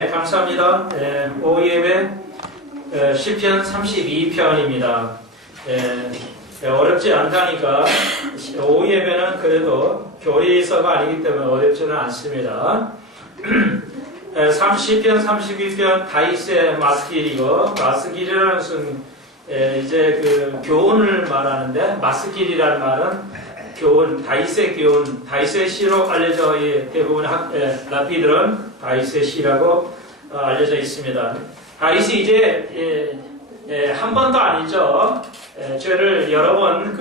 네, 감사합니다. 오후 예배 시편 32편입니다. 어렵지 않다니까 오후 예배는 그래도 교회에서가 아니기 때문에 어렵지는 않습니다. 시편 32편 다윗의 마스길이고, 마스길이라는 것은 이제 그 교훈을 말하는데, 마스길이라는 말은 교훈, 다윗의 교훈, 다윗의 시로 알려져, 대부분 랍비들은 다윗의 시라고 알려져 있습니다. 다윗이 이제 한 번도 아니죠. 죄를 여러 번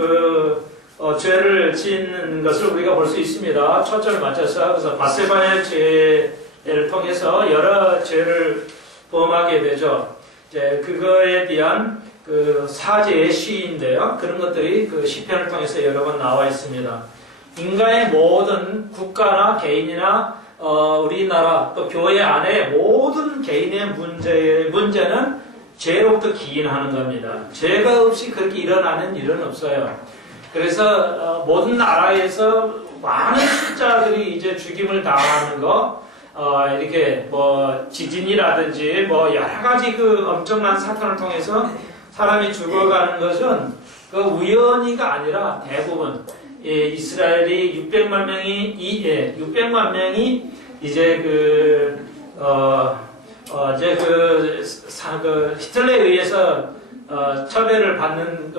죄를 짓는 것을 우리가 볼 수 있습니다. 초점을 맞춰서. 그래서 바세바의 죄를 통해서 여러 죄를 범하게 되죠. 이제 그거에 대한 그 사죄의 시인데요. 그런 것들이 그 시편을 통해서 여러 번 나와 있습니다. 인간의 모든 국가나 개인이나 우리나라 또 교회 안에 모든 개인의 문제는 죄로부터 기인하는 겁니다. 죄가 없이 그렇게 일어나는 일은 없어요. 그래서 모든 나라에서 많은 숫자들이 이제 죽임을 당하는 거, 이렇게 뭐 지진이라든지 뭐 여러 가지 그 엄청난 사건을 통해서 사람이 죽어가는 것은 그 우연히가 아니라 대부분 이스라엘이 600만 명이 이제 히틀러에 의해서 처벌을 받는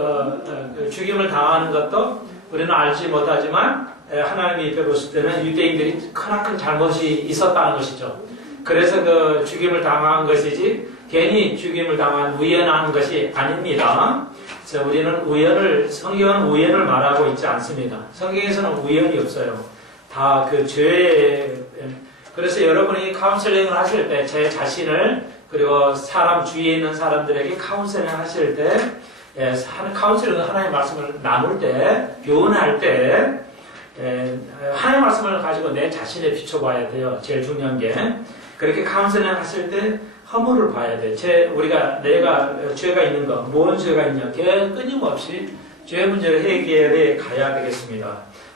죽임을 당하는 것도 우리는 알지 못하지만 하나님이 입에 보실 때는 유대인들이 크나큰 잘못이 있었다는 것이죠. 그래서 그 죽임을 당한 것이지 괜히 죽임을 당한 우연한 것이 아닙니다. 그래서 우리는 성경은 우연을 말하고 있지 않습니다. 성경에서는 우연이 없어요. 다 그 죄에, 그래서 여러분이 카운셀링을 하실 때 제 자신을, 그리고 사람 주위에 있는 사람들에게 카운셀링 하실 때, 카운셀링은 하나님의 말씀을 나눌 때, 교훈할 때, 하나님의 말씀을 가지고 내 자신에 비춰봐야 돼요. 제일 중요한 게. 그렇게 카운셀링 하실 때 허물을 봐야 돼. 내가 죄가 있는 거, 무슨 죄가 있냐. 끊임없이 죄 문제를 해결해 가야 되겠습니다.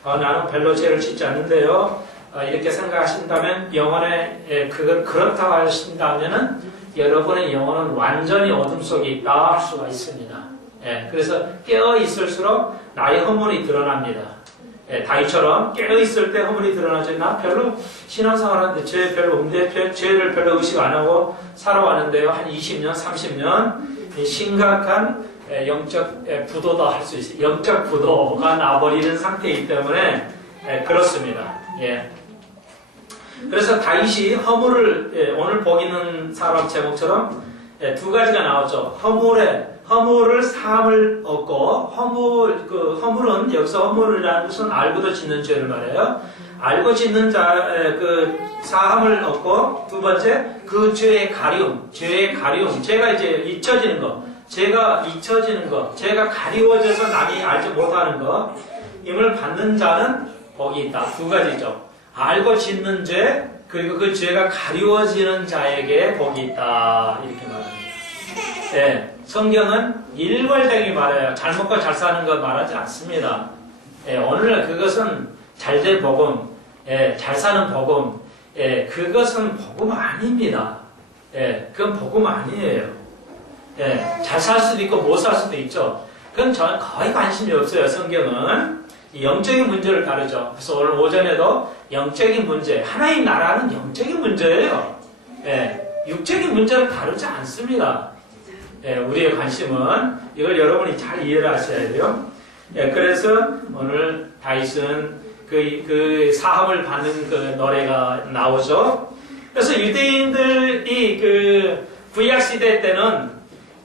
나는 별로 죄를 짓지 않는데요. 이렇게 생각하신다면, 영혼에, 그렇다고 하신다면은, 여러분의 영혼은 완전히 어둠 속에 있다 할 수가 있습니다. 그래서 깨어있을수록 나의 허물이 드러납니다. 다윗처럼 깨어있을 때 허물이 드러나죠. 나 별로 신앙생활 하는데 죄 별로 없는데, 죄를 별로 의식 안 하고 살아왔는데요. 한 20년, 30년, 심각한 영적 부도도 할 수 있어요. 영적 부도가 나버리는 상태이기 때문에 그렇습니다. 그래서 다윗이 허물을, 오늘 보이는 사람 제목처럼 두 가지가 나오죠. 허물을 사함을 얻고, 허물은, 여기서 허물이라는 것은 알고도 짓는 죄를 말해요. 알고 짓는 사함을 얻고, 두 번째, 그 죄의 가리움, 죄가 이제 잊혀지는 거, 죄가 가리워져서 남이 알지 못하는 거, 임을 받는 자는 복이 있다. 두 가지죠. 알고 짓는 죄, 그리고 그 죄가 가리워지는 자에게 복이 있다. 이렇게 말합니다. 성경은 일괄되게 말해요. 잘 먹고 잘 사는 거 말하지 않습니다. 오늘 그것은 잘된 복음, 잘 사는 복음, 그것은 복음 아닙니다. 그건 복음 아니에요. 잘 살 수도 있고 못 살 수도 있죠. 그건 저는 거의 관심이 없어요. 성경은 영적인 문제를 다루죠. 그래서 오늘 오전에도 영적인 문제, 하나님 나라는 영적인 문제예요. 육적인 문제를 다루지 않습니다. 우리의 관심은, 이걸 여러분이 잘 이해를 하셔야 돼요. 그래서 오늘 다윗은 그 사함을 받는 그 노래가 나오죠. 그래서 유대인들이 그 구약시대 때는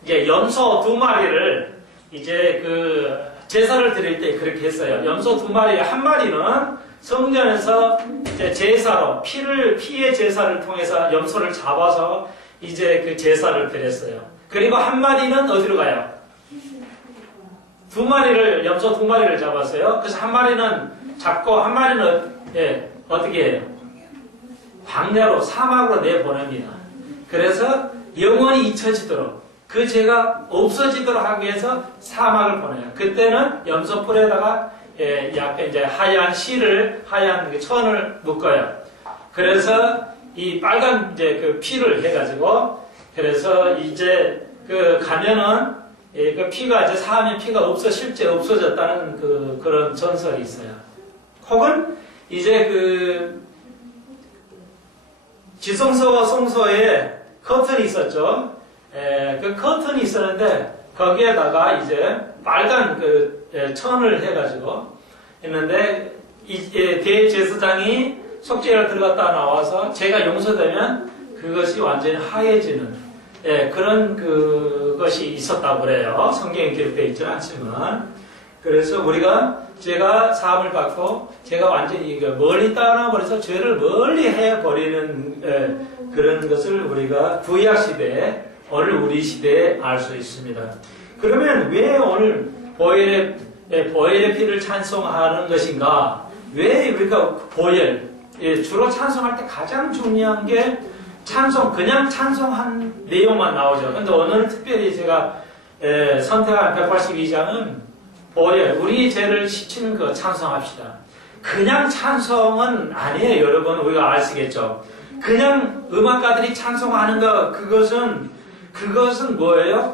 이제 염소 2마리를 이제 그 제사를 드릴 때 그렇게 했어요. 염소 2마리, 한 마리는 성전에서 이제 제사로, 피의 제사를 통해서 염소를 잡아서 이제 그 제사를 드렸어요. 그리고 한 마리는 어디로 가요? 염소 2마리를 잡았어요. 그래서 한 마리는 잡고, 한 마리는, 어떻게 해요? 광야로, 사막으로 내보냅니다. 그래서 영원히 잊혀지도록, 그 죄가 없어지도록 하기 위해서 사막을 보내요. 그때는 염소 뿔에다가 약간 이제 하얀 천을 묶어요. 그래서 이 빨간 이제 그 피를 해가지고 그래서 이제 그 가면은 그 피가 이제 사함의 피가 실제 없어졌다는 그런 전설이 있어요. 혹은 이제 그 지성소와 성소에 커튼이 있었죠. 그 커튼이 있었는데 거기에다가 이제 빨간 천을 해가지고 했는데 대제사장이 속죄를 들어갔다 나와서 죄가 용서되면 그것이 완전히 하얘지는 그런 그것이 있었다고 그래요. 성경에 기록되어 있지는 않지만 그래서 우리가 죄가 사함을 받고 죄가 완전히 멀리 떠나버려서 죄를 멀리 해버리는 그런 것을 우리가 구약 시대에 오늘 우리 시대에 알 수 있습니다. 그러면 왜 오늘 보혈의 피를 찬송하는 것인가? 왜 우리가 보혈 주로 찬송할 때 가장 중요한 게 그냥 찬송한 내용만 나오죠. 근데 오늘 특별히 제가 선택한 182장은 보혈, 우리 죄를 씻는 거 찬송합시다. 그냥 찬송은 아니에요, 여러분. 우리가 아시겠죠? 그냥 음악가들이 찬송하는 거, 그것은 뭐예요?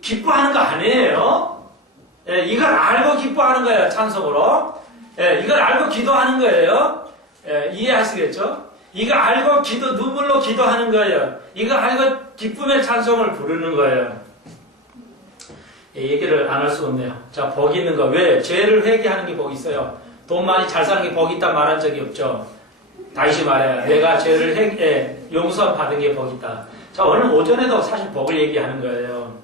기뻐하는 거 아니에요? 이걸 알고 기뻐하는 거예요, 찬송으로. 이걸 알고 기도하는 거예요. 이해하시겠죠? 이거 알고 눈물로 기도하는 거예요. 이거 알고 기쁨의 찬송을 부르는 거예요. 얘기를 안 할 수 없네요. 자, 복 있는 거. 왜? 죄를 회개하는 게 복 있어요. 돈 많이 잘 사는 게 복 있다 말한 적이 없죠. 다시 말해요. 내가 죄를 용서 받은 게 복 있다. 자, 오늘 오전에도 사실 복을 얘기하는 거예요.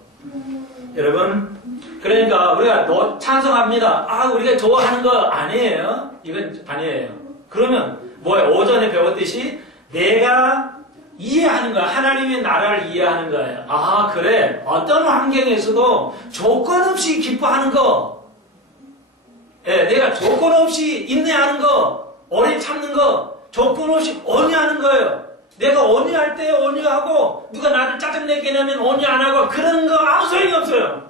여러분, 그러니까 우리가 찬송합니다. 우리가 좋아하는 거 아니에요? 이건 아니에요. 그러면 뭐예요? 오전에 배웠듯이 내가 이해하는 거야. 하나님의 나라를 이해하는 거예요. 그래. 어떤 환경에서도 조건 없이 기뻐하는 거. 내가 조건 없이 인내하는 거. 오래 참는 거. 조건 없이 온유하는 거예요. 내가 온유할 때 온유하고 누가 나를 짜증내게 하면 온유 안 하고 그런 거 아무 소용이 없어요.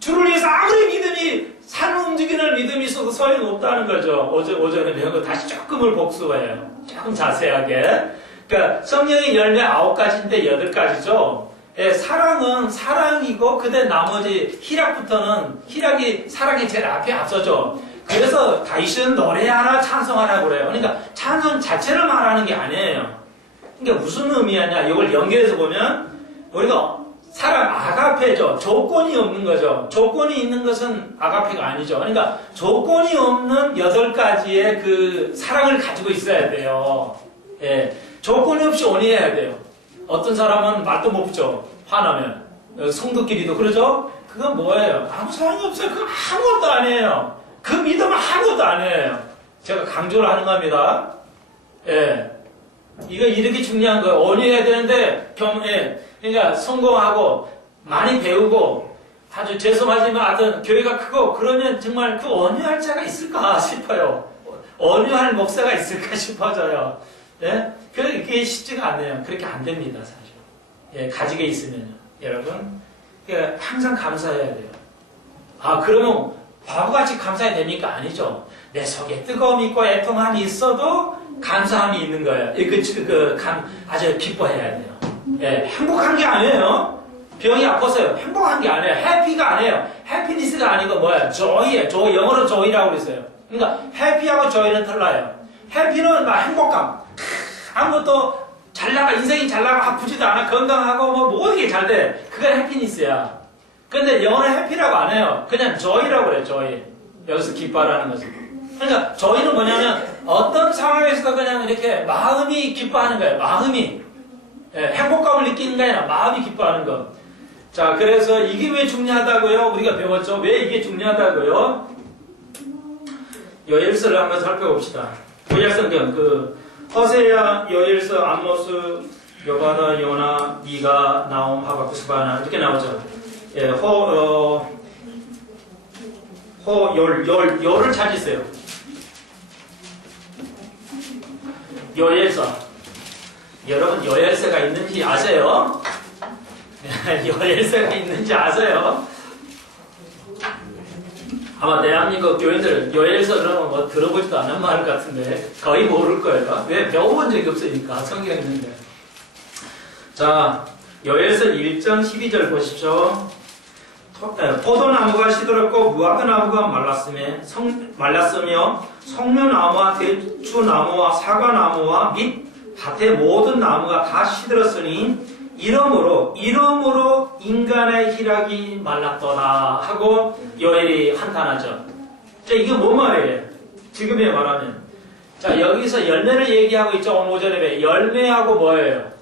주를 위해서 아무리 믿음이 삶을 움직이는 믿음이 있어도 소용이 없다는 거죠. 오전에 배운 거 다시 조금을 복수해요. 조금 자세하게. 그러니까 성령의 열매 9가지인데 8가지죠. 사랑은 사랑이고 그다음 나머지 희락이 사랑이 제일 앞에 앞서죠. 그래서 다윗은 노래하라 찬송하라 그래요. 그러니까 찬송 자체를 말하는 게 아니에요. 그러니까 무슨 의미하냐? 이걸 연결해서 보면 우리가 사랑 아가페죠. 조건이 없는 거죠. 조건이 있는 것은 아가페가 아니죠. 그러니까 조건이 없는 8가지의 그 사랑을 가지고 있어야 돼요. 조건이 없이 온유해야 돼요. 어떤 사람은 말도 못 붙죠. 화나면. 성도끼리도 그러죠? 그건 뭐예요? 아무 소용이 없어요. 그건 아무것도 아니에요. 그 믿음은 아무것도 아니에요. 제가 강조를 하는 겁니다. 이거 이렇게 중요한 거예요. 온유해야 되는데, 그러니까 성공하고, 많이 배우고, 아주 죄송하지만 하여튼 교회가 크고, 그러면 정말 그 온유할 자가 있을까 싶어요. 온유할 목사가 있을까 싶어져요. 그게 쉽지가 않네요. 그렇게 안 됩니다, 사실. 가지고 있으면요. 여러분. 그러니까 항상 감사해야 돼요. 그러면 바보같이 감사해야 됩니까? 아니죠. 내 속에 뜨거움이 있고 애통함이 있어도 감사함이 있는 거예요. 아주 기뻐해야 돼요. 행복한 게 아니에요. 병이 아팠어요. 행복한 게 아니에요. 해피가 아니에요. 해피니스가 아니고 뭐예요? 조이예요. 영어로 조이라고 그랬어요. 그러니까 해피하고 조이는 달라요. 해피는 막 행복감. 아무것도 잘 나가, 인생이 잘 나가, 아프지도 않아, 건강하고, 모든 게 잘 돼. 그건 해피니스야. 근데 영어는 해피라고 안 해요. 그냥 joy라고 그래요, joy. 여기서 기뻐하라는 거죠. 그러니까, joy는 뭐냐면, 어떤 상황에서도 그냥 이렇게 마음이 기뻐하는 거예요, 마음이. 행복감을 느끼는 게 아니라 마음이 기뻐하는 거. 자, 그래서 이게 왜 중요하다고요? 우리가 배웠죠? 왜 이게 중요하다고요? 요엘서를 한번 살펴봅시다. 구약성경, 허세야, 요엘서, 암모스, 요바나, 요나, 미가, 나옴, 하박국, 스바나 이렇게 나오죠. 요를 찾으세요. 요엘서. 여러분 요엘서가 있는지 아세요? 요엘서가 있는지 아세요? 아마 대한민국 교인들 요엘서 그러면 뭐 들어보지도 않은 말 같은데 거의 모를 거예요. 왜? 배워본 적이 없으니까 성경 있는데. 자, 요엘서 1장 12절 보십시오. 포도나무가 시들었고 무화과나무가 말랐으며 성묘나무와 대추나무와 사과나무와 및 밭의 모든 나무가 다 시들었으니 이러므로 인간의 희락이 말랐더라 하고 요엘이 한탄하죠. 자, 이게 뭐 말이에요? 지금에 말하면. 자, 여기서 열매를 얘기하고 있죠. 오늘 오전에 열매하고 뭐예요?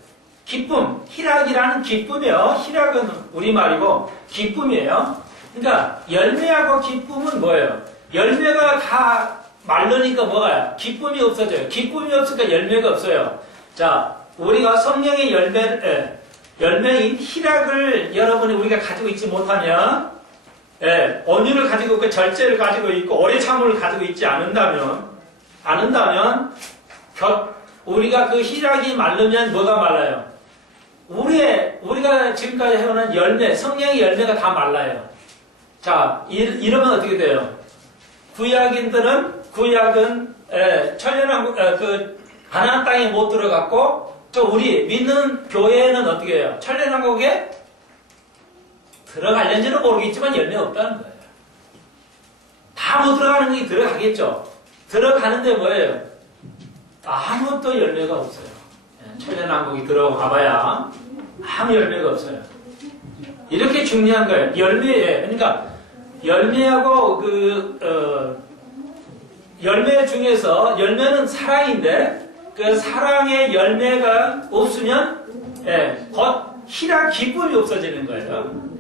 기쁨. 희락이라는 기쁨이에요. 희락은 우리말이고 기쁨이에요. 그러니까 열매하고 기쁨은 뭐예요? 열매가 다 말르니까 뭐가요? 기쁨이 없어져요. 기쁨이 없으니까 열매가 없어요. 자, 우리가 성령의 열매인 희락을 여러분이 우리가 가지고 있지 못하면, 온유를 가지고 있고 절제를 가지고 있고 오래 참음을 가지고 있지 않는다면 우리가 그 희락이 마르면 뭐가 말라요? 우리가 지금까지 해오는 열매, 성령의 열매가 다 말라요. 자, 이러면 어떻게 돼요? 구약은 천연왕국, 가나안 땅에 못 들어갔고, 또 우리 믿는 교회는 어떻게 해요? 천연왕국에 들어갈는지는 모르겠지만 열매가 없다는 거예요. 다 못 들어가는 게 들어가겠죠. 들어가는데 뭐예요? 아무것도 열매가 없어요. 천연왕국이 들어가봐야 아무 열매가 없어요. 이렇게 중요한 거예요. 그러니까 열매하고 열매 중에서 열매는 사랑인데 그 사랑의 열매가 없으면 희락 기쁨이 없어지는 거예요.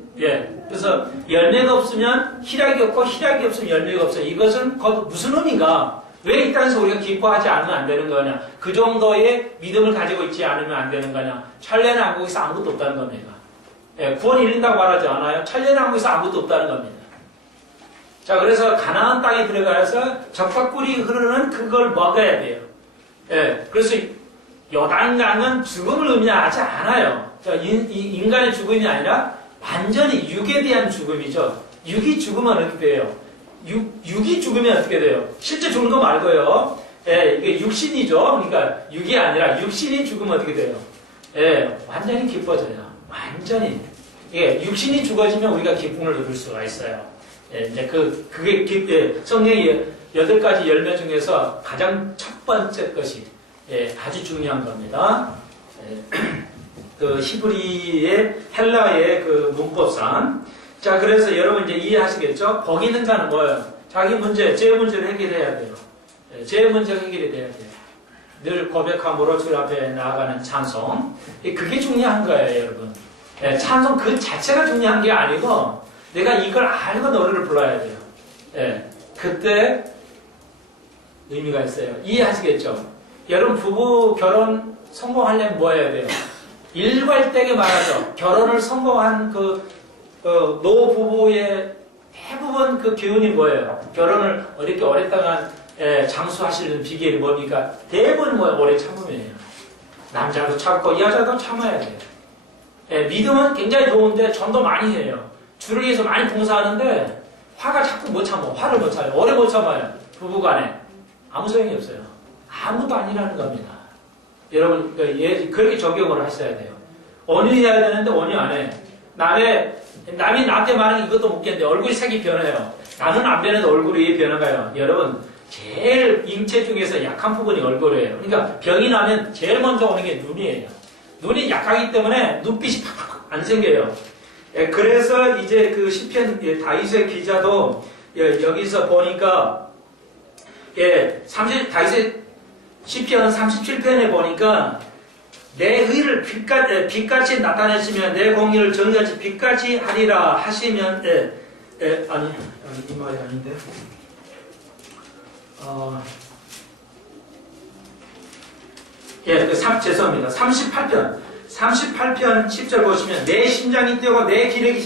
그래서 열매가 없으면 희락이 없고 희락이 없으면 열매가 없어요. 이것은 무슨 의미인가? 왜 이 땅에서 우리가 기뻐하지 않으면 안 되는 거냐? 그 정도의 믿음을 가지고 있지 않으면 안 되는 거냐? 천년의 왕국에서 아무것도 없다는 겁니다. 구원이 이른다고 말하지 않아요. 천년의 왕국에서 아무것도 없다는 겁니다. 자, 그래서 가나안 땅에 들어가서 적과꿀이 흐르는 그걸 먹어야 돼요. 그래서 요단강은 죽음을 의미하지 않아요. 인간의 죽음이 아니라 완전히 육에 대한 죽음이죠. 육이 죽으면 어떻게 돼요? 육이 죽으면 어떻게 돼요? 실제 죽는 거 말고요. 이게 육신이죠. 그러니까 육이 아니라 육신이 죽으면 어떻게 돼요? 완전히 기뻐져요. 완전히. 육신이 죽어지면 우리가 기쁨을 누릴 수가 있어요. 이제 그게 성령의 8가지 열매 중에서 가장 첫 번째 것이 아주 중요한 겁니다. 그 히브리의 헬라의 그 문법상. 자, 그래서 여러분 이제 이해하시겠죠? 복 있는 자는 뭐예요? 자기 문제, 제 문제를 해결해야 돼요. 제 문제가 해결이 돼야 돼요. 늘 고백함으로 주 앞에 나아가는 찬송. 그게 중요한 거예요, 여러분. 찬송 그 자체가 중요한 게 아니고 내가 이걸 알고 노래를 불러야 돼요. 그때 의미가 있어요. 이해하시겠죠? 여러분 부부 결혼 성공하려면 뭐 해야 돼요? 일괄되게 말하죠. 결혼을 성공한 노부부의 대부분 그 교훈이 뭐예요? 결혼을 이렇게 오랫동안 장수하시는 비결이 뭡니까? 대부분 오래 참음이에요. 남자도 참고 여자도 참아야 돼요. 믿음은 굉장히 좋은데 전도 많이 해요. 주를 위해서 많이 봉사하는데 화가 자꾸 못 참어. 화를 못 참아요. 오래 못 참아요. 부부간에. 아무 소용이 없어요. 아무도 아니라는 겁니다. 여러분 그렇게 적용을 하셔야 돼요. 온유해야 되는데 온유 안 해. 남이 나한테 말하는 이것도 묻겠는데 얼굴이 색이 변해요. 나는 안 변해도 얼굴이 왜 변해가요? 여러분 제일 인체 중에서 약한 부분이 얼굴이에요. 그러니까 병이 나면 제일 먼저 오는 게 눈이에요. 눈이 약하기 때문에 눈빛이 팍팍 안 생겨요. 그래서 이제 그 시편 다윗의 기자도 여기서 보니까 다윗의 시편 37편에 보니까 내 의를 빛같이 나타내시면 내 공의를 정의같이 빛같이 하리라 하시면 아니 이 말이 아닌데 죄송합니다. 38편 10절 보시면 내 심장이 뛰고 내 기력이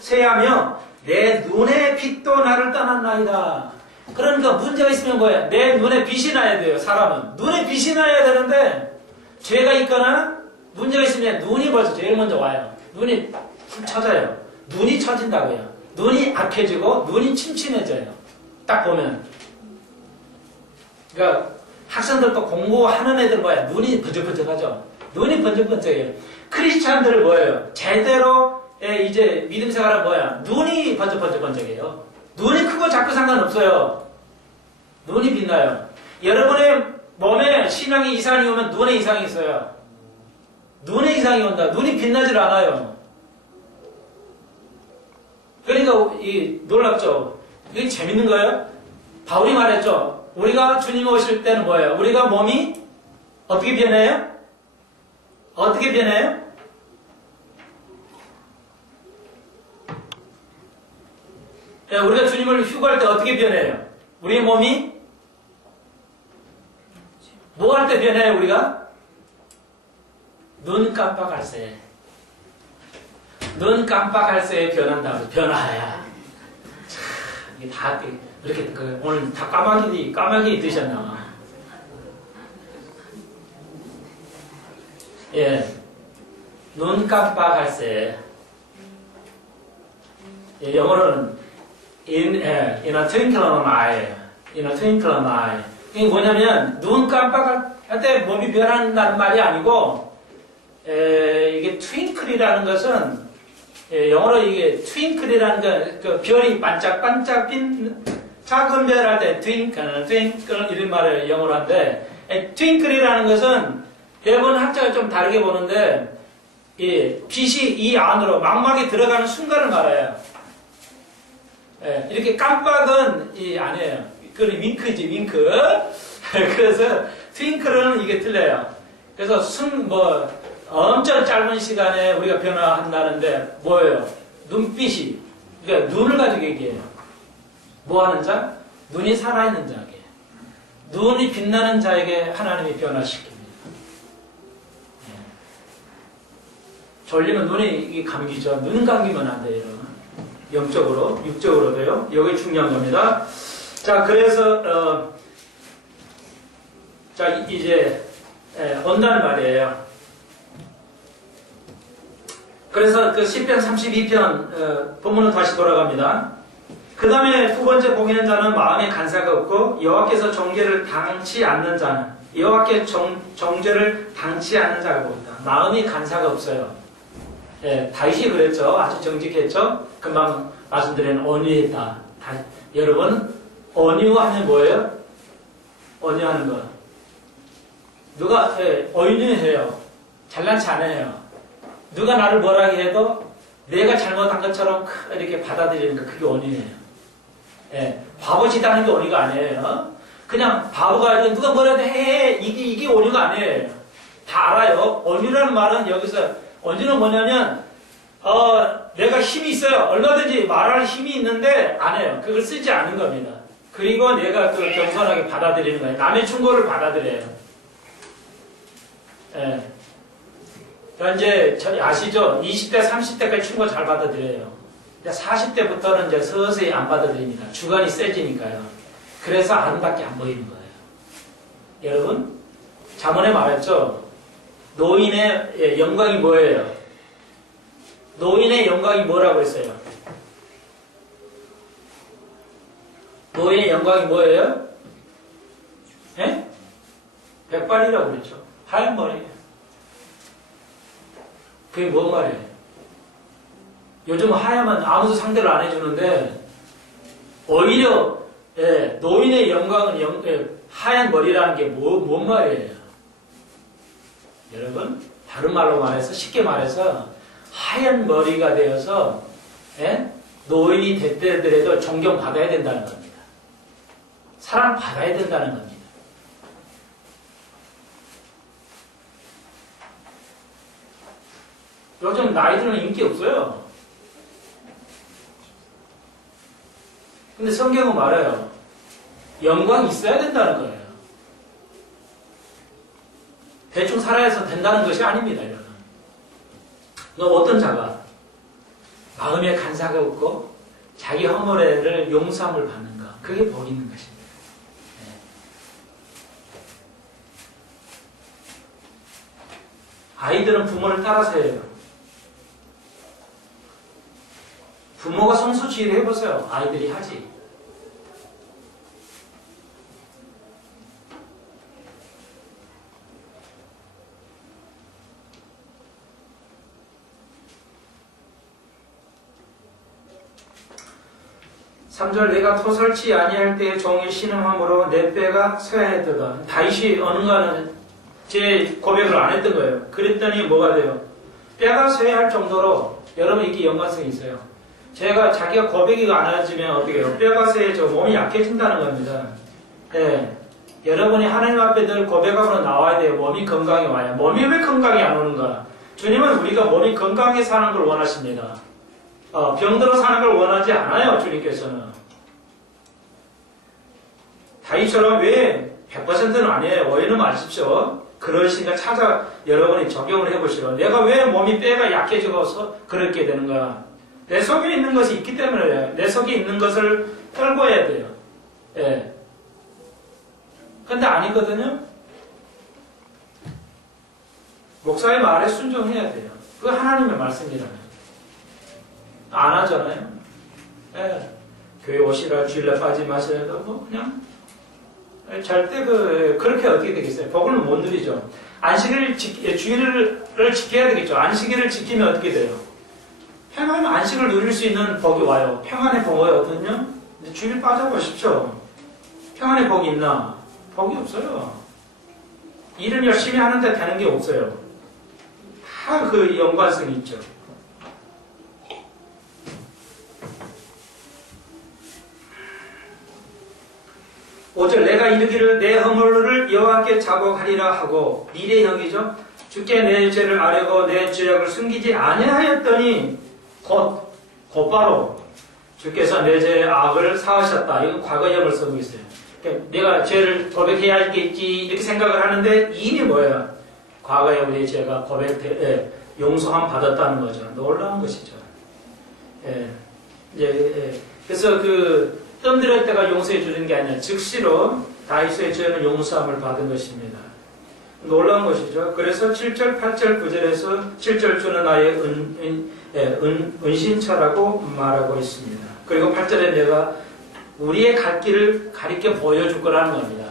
쇠하며 내 눈의 빛도 나를 떠났나이다. 그러니까 문제가 있으면 뭐야? 내 눈에 빛이 나야 돼요. 사람은 눈에 빛이 나야 되는데 죄가 있거나 문제가 있으면 눈이 벌써 제일 먼저 와요. 눈이 푹 처져요. 눈이 처진다고요. 눈이 악해지고 눈이 침침해져요. 딱 보면. 그러니까 학생들도 공부하는 애들 뭐야? 눈이 번쩍번쩍하죠. 눈이 번쩍번쩍해요. 크리스찬들은 뭐예요? 제대로 이제 믿음 생활은 뭐야? 눈이 번쩍번쩍해요. 눈이 크고 작고 상관없어요. 눈이 빛나요. 여러분의 몸에 신앙에 이상이 오면 눈에 이상이 있어요. 눈에 이상이 온다. 눈이 빛나질 않아요. 그러니까 놀랍죠? 이게 재밌는 거예요. 바울이 말했죠. 우리가 주님 오실 때는 뭐예요? 우리가 몸이 어떻게 변해요? 어떻게 변해요? 우리가 주님을 휴거할 때 어떻게 변해요? 우리의 몸이 뭐 할 때 변해요, 우리가? 눈 깜빡할 새. 눈 깜빡할 새에 변한다고. 변화야. 참, 이게 다, 이렇게, 오늘 다 까마귀 드셨나? 예. 눈 깜빡할 새. 예, 영어로는 in a twinkle of an eye. in a twinkle of an eye. 이게 뭐냐면, 눈 깜빡할 때 몸이 변한다는 말이 아니고, 이게 twinkle이라는 것은, 영어로 이게 twinkle이라는 그 별이 반짝반짝 빈 작은 별 할 때 twinkle 이런 말을 영어로 하는데, twinkle이라는 것은 대부분 학자가 좀 다르게 보는데, 빛이 이 안으로 망막에 들어가는 순간을 말해요. 이렇게 깜빡은 아니에요. 그건 윙크지, 윙크. 그래서 트윙클은 이게 틀려요. 그래서 엄청 짧은 시간에 우리가 변화한다는데 뭐예요? 눈빛이. 그러니까 눈을 가지고 얘기해요. 뭐 하는 자? 눈이 살아있는 자에게. 눈이 빛나는 자에게 하나님이 변화시킵니다. 졸리면 눈이 감기죠. 눈 감기면 안 돼요. 영적으로, 육적으로도요. 이게 중요한 겁니다. 자, 그래서 자 이제 온다는 말이에요. 그래서 그 시편 32편 본문으로 다시 돌아갑니다. 그 다음에 두 번째 복이는 자는 마음에 간사가 없고 여호와께서 정죄를 당치 않는 자는 여호와께 정죄를 당치 않는 자가 복이다. 마음이 간사가 없어요. 다윗이 그랬죠. 아주 정직했죠. 금방 말씀드린 온유했다. 여러분 온유하면 뭐예요? 온유하는 거. 누가 온유해요. 잘난 체 안 해요. 누가 나를 뭐라 해도 내가 잘못한 것처럼 이렇게 받아들이는 거 그게 온유해요. 바보짓하는 게 온유가 아니에요. 그냥 바보가 아니라 누가 뭐라도 해 이게 온유가 아니에요. 다 알아요. 온유라는 말은 여기서 온유는 뭐냐면 내가 힘이 있어요. 얼마든지 말할 힘이 있는데 안 해요. 그걸 쓰지 않은 겁니다. 그리고 내가 그걸 겸손하게 받아들이는 거예요. 남의 충고를 받아들여요. 그러니까 이제 아시죠? 20대, 30대까지 충고 잘 받아들여요. 40대부터는 이제 서서히 안 받아들입니다. 주관이 세지니까요. 그래서 아름답게 안 보이는 거예요. 여러분, 잠언에 말했죠? 노인의 영광이 뭐예요? 노인의 영광이 뭐라고 했어요? 노인의 영광이 뭐예요? 백발이라고 그랬죠. 하얀 머리예요. 그게 뭔 말이에요? 요즘 하야만 아무도 상대를 안 해주는데 오히려 노인의 영광은 하얀 머리라는 게 뭔 말이에요? 여러분 다른 말로 말해서 쉽게 말해서 하얀 머리가 되어서 노인이 됐더라도 존경받아야 된다는 겁니다. 사랑받아야 된다는 겁니다. 요즘 나이들은 인기 없어요. 근데 성경은 말해요. 영광이 있어야 된다는 거예요. 대충 살아야 된다는 것이 아닙니다. 이거는. 너 어떤 자가 마음에 간사가 없고 자기 허물을 용서함을 받는가? 그게 복 있는 것입니다. 아이들은 부모를 따라서 해요. 부모가 성수지휘를 해보세요. 아이들이 하지. 삼절 내가 토설치 아니할 때에 종이 신음함으로 내 뼈가 쇠하였도다. 다윗이 어느가는 제 고백을 안 했던 거예요. 그랬더니 뭐가 돼요? 뼈가 쇠할 정도로 여러분 이게 연관성이 있어요. 제가 자기가 고백이 안 해지면 어떻게 해요? 뼈가 쇠해져 몸이 약해진다는 겁니다. 예. 여러분이 하나님 앞에 늘 고백하고 나와야 돼요. 몸이 건강히 와요. 몸이 왜 건강히 안 오는가? 주님은 우리가 몸이 건강히 사는 걸 원하십니다. 병들어 사는 걸 원하지 않아요. 주님께서는. 다윗처럼 왜 100%는 아니에요. 오해는 마십시오. 그러시니까 여러분이 적용을 해보시오. 내가 왜 몸이 뼈가 약해져서 그렇게 되는가? 내 속에 있는 것이 있기 때문에 내 속에 있는 것을 떨궈야 돼요. 예. 근데 아니거든요. 목사의 말에 순종해야 돼요. 그거 하나님의 말씀이라면. 안 하잖아요. 예. 교회 오시라 주일날 빠지 마셔도 뭐 그냥 절대 그렇게 어떻게 되겠어요? 복을 못 누리죠. 주일을 지켜야 되겠죠. 안식일을 지키면 어떻게 돼요? 평안의 안식을 누릴 수 있는 복이 와요. 평안의 복이 어떠냐? 주일 빠져보십시오. 평안의 복이 있나? 복이 없어요. 일을 열심히 하는데 되는 게 없어요. 다 그 연관성이 있죠. 5절 내가 이르기를 내 허물을 여호와께 자복하리라 하고 미래형이죠. 주께 내 죄를 아뢰고 내 죄악을 숨기지 아니하였더니 곧바로 주께서 내 죄의 악을 사하셨다. 이건 과거형을 쓰고 있어요. 그러니까 내가 죄를 고백해야겠지 이렇게 생각을 하는데 이미 뭐예요? 과거에 우리의 죄가 용서함 받았다는 거죠. 놀라운 것이죠. 그래서 뜸들일 때가 용서해 주는 게 아니라 즉시로 다윗의 죄는 용서함을 받은 것입니다. 놀라운 것이죠. 그래서 7절, 8절, 9절에서 7절 주는 나의 은신처라고 말하고 있습니다. 그리고 8절에 내가 우리의 갈 길을 가리켜 보여줄 거라는 겁니다.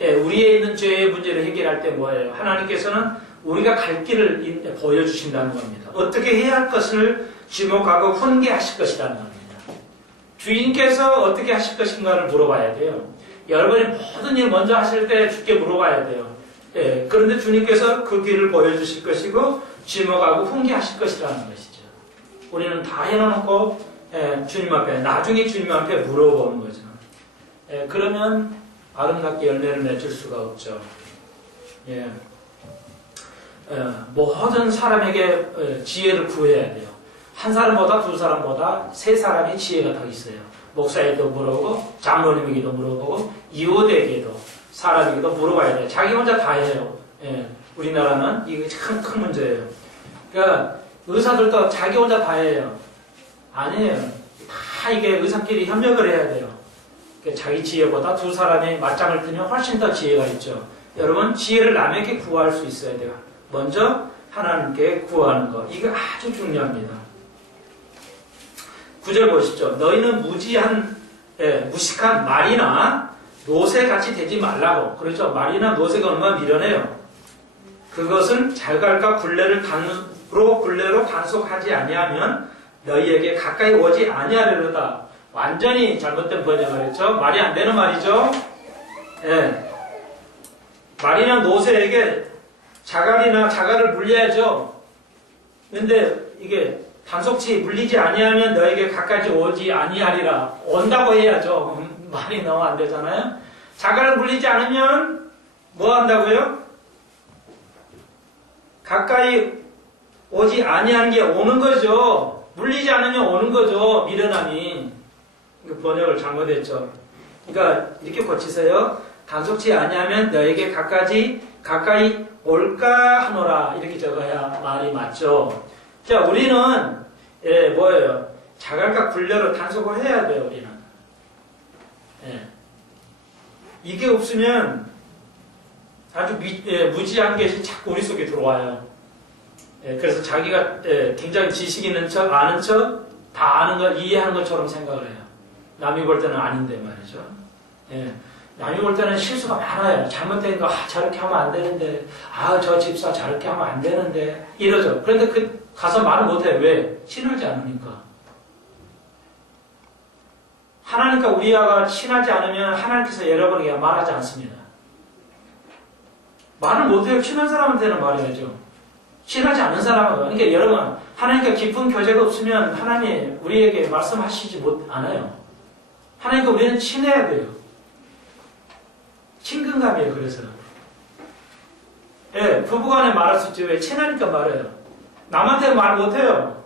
우리에 있는 죄의 문제를 해결할 때 뭐예요? 하나님께서는 우리가 갈 길을 보여주신다는 겁니다. 어떻게 해야 할 것을 지목하고 훈계하실 것이라는 겁니다. 주인께서 어떻게 하실 것인가를 물어봐야 돼요. 여러분이 모든 일 먼저 하실 때 주께 물어봐야 돼요. 그런데 주님께서 그 길을 보여주실 것이고 지목하고 훈계하실 것이라는 것이죠. 우리는 다 해놓고 주님 앞에 나중에 주님 앞에 물어보는 거죠. 그러면 아름답게 열매를 맺을 수가 없죠. 모든 사람에게 지혜를 구해야 돼요. 한 사람보다 두 사람보다 세 사람의 지혜가 더 있어요. 목사에게도 물어보고 장로님에게도 물어보고 이웃에게도 사람에게도 물어봐야 돼요. 자기 혼자 다 해요. 우리나라는 이게 참 큰 문제예요. 그러니까 의사들도 자기 혼자 다 해요. 아니에요. 다 이게 의사끼리 협력을 해야 돼요. 그러니까 자기 지혜보다 두 사람의 맞짱을 뜨면 훨씬 더 지혜가 있죠. 여러분 지혜를 남에게 구할 수 있어야 돼요. 먼저 하나님께 구하는 것. 이게 아주 중요합니다. 9절 보십시오. 너희는 무식한 말이나 노새같이 되지 말라고. 그렇죠. 말이나 노새가 얼마나 미련해요. 그것은 잘갈과 굴레로 단속하지 아니하면 너희에게 가까이 오지 아니하려다. 완전히 잘못된 번역을 했죠. 말이 안 되는 말이죠. 말이나 노새에게 자갈을 물려야죠. 근데 이게 단속치 물리지 아니하면 너에게 가까이 오지 아니하리라. 온다고 해야죠. 말이 너무 안 되잖아요. 자갈을 물리지 않으면 뭐 한다고요? 가까이 오지 아니하는 게 오는 거죠. 물리지 않으면 오는 거죠. 미련함이. 번역을 잘못했죠. 그러니까 이렇게 고치세요. 단속치 아니하면 너에게 가까이 올까 하노라. 이렇게 적어야 말이 맞죠. 자, 우리는 뭐예요? 자갈과 굴레로 단속을 해야 돼요. 우리는. 이게 없으면 아주 무지한 것이 자꾸 우리 속에 들어와요. 그래서 자기가 굉장히 지식 있는 척, 아는 척, 다 다 아는 거, 이해하는 것처럼 생각을 해요. 남이 볼 때는 아닌데 말이죠. 예. 남이 볼 때는 실수가 많아요. 잘못된 거, 저렇게 하면 안 되는데, 저 집사 저렇게 하면 안 되는데, 이러죠. 그런데 가서 말을 못해요. 왜? 친하지 않으니까. 하나님과 우리와 친하지 않으면 하나님께서 여러분에게 말하지 않습니다. 말을 못해요. 친한 사람한테는 말해야죠. 친하지 않은 사람은. 그러니까 여러분, 하나님과 깊은 교제가 없으면 하나님 우리에게 말씀하시지 않아요. 하나님과 우리는 친해야 돼요. 친근감이에요. 그래서. 예, 부부간에 말할 수 있지. 왜? 친하니까 말해요. 남한테 말 못해요.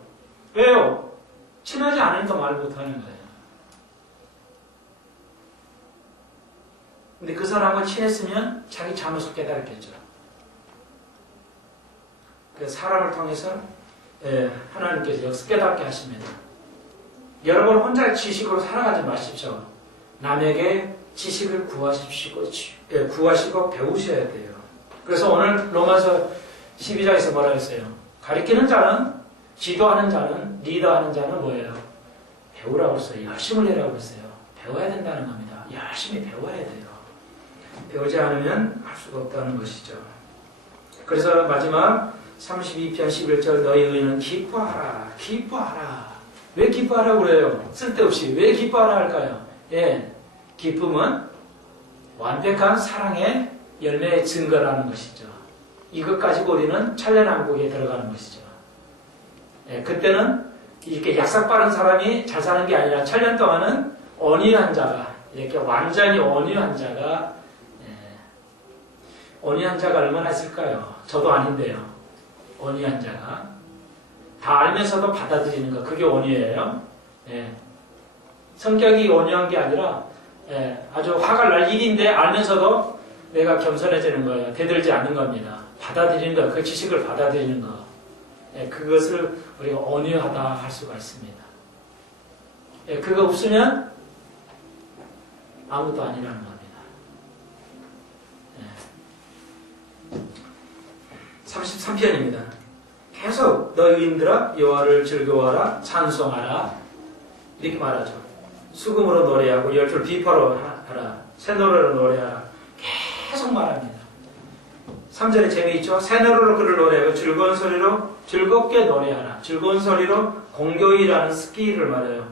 왜요? 친하지 않으니까 말 못하는 거예요. 근데 그 사람과 친했으면 자기 잘못을 깨달았겠죠. 그래서 사람을 통해서 하나님께서 역시 깨닫게 하십니다. 여러분 혼자 지식으로 살아가지 마십시오. 남에게 지식을 구하시고 배우셔야 돼요. 그래서 오늘 로마서 12장에서 뭐라 했어요? 가르치는 자는, 지도하는 자는, 리더하는 자는 뭐예요? 배우라고 했어요. 열심을 내라고 했어요. 배워야 된다는 겁니다. 열심히 배워야 돼요. 배우지 않으면 할 수가 없다는 것이죠. 그래서 마지막 32편 11절 너희 의는 기뻐하라. 기뻐하라. 왜 기뻐하라고 그래요? 쓸데없이. 왜 기뻐하라 할까요? 예, 기쁨은 완벽한 사랑의 열매의 증거라는 것이죠. 이것 가지고 우리는 천년왕국에 들어가는 것이죠. 예, 그때는 이렇게 약삭 빠른 사람이 잘 사는 게 아니라 천년 동안은 온유한 자가, 이렇게 완전히 온유한 자가, 온유한 자가 얼마나 있을까요? 저도 아닌데요. 온유한 자가. 다 알면서도 받아들이는 거. 그게 온유예요. 예. 성격이 온유한 게 아니라, 아주 화가 날 일인데 알면서도 내가 겸손해지는 거예요. 대들지 않는 겁니다. 받아들이는 거. 그 지식을 받아들이는 거. 예, 그것을 우리가 온유하다 할 수가 있습니다. 예, 그거 없으면 아무도 아니라는 겁니다. 33편입니다. 계속 너희인들아 여호와를 즐거워하라 찬송하라 이렇게 말하죠. 수금으로 노래하고 열줄 비파로 하라 새 노래로 노래하라 계속 말합니다. 3절에 재미있죠. 새 노래로 그를 노래하고 즐거운 소리로 즐겁게 노래하라. 즐거운 소리로 공교이라는 스키를 말해요.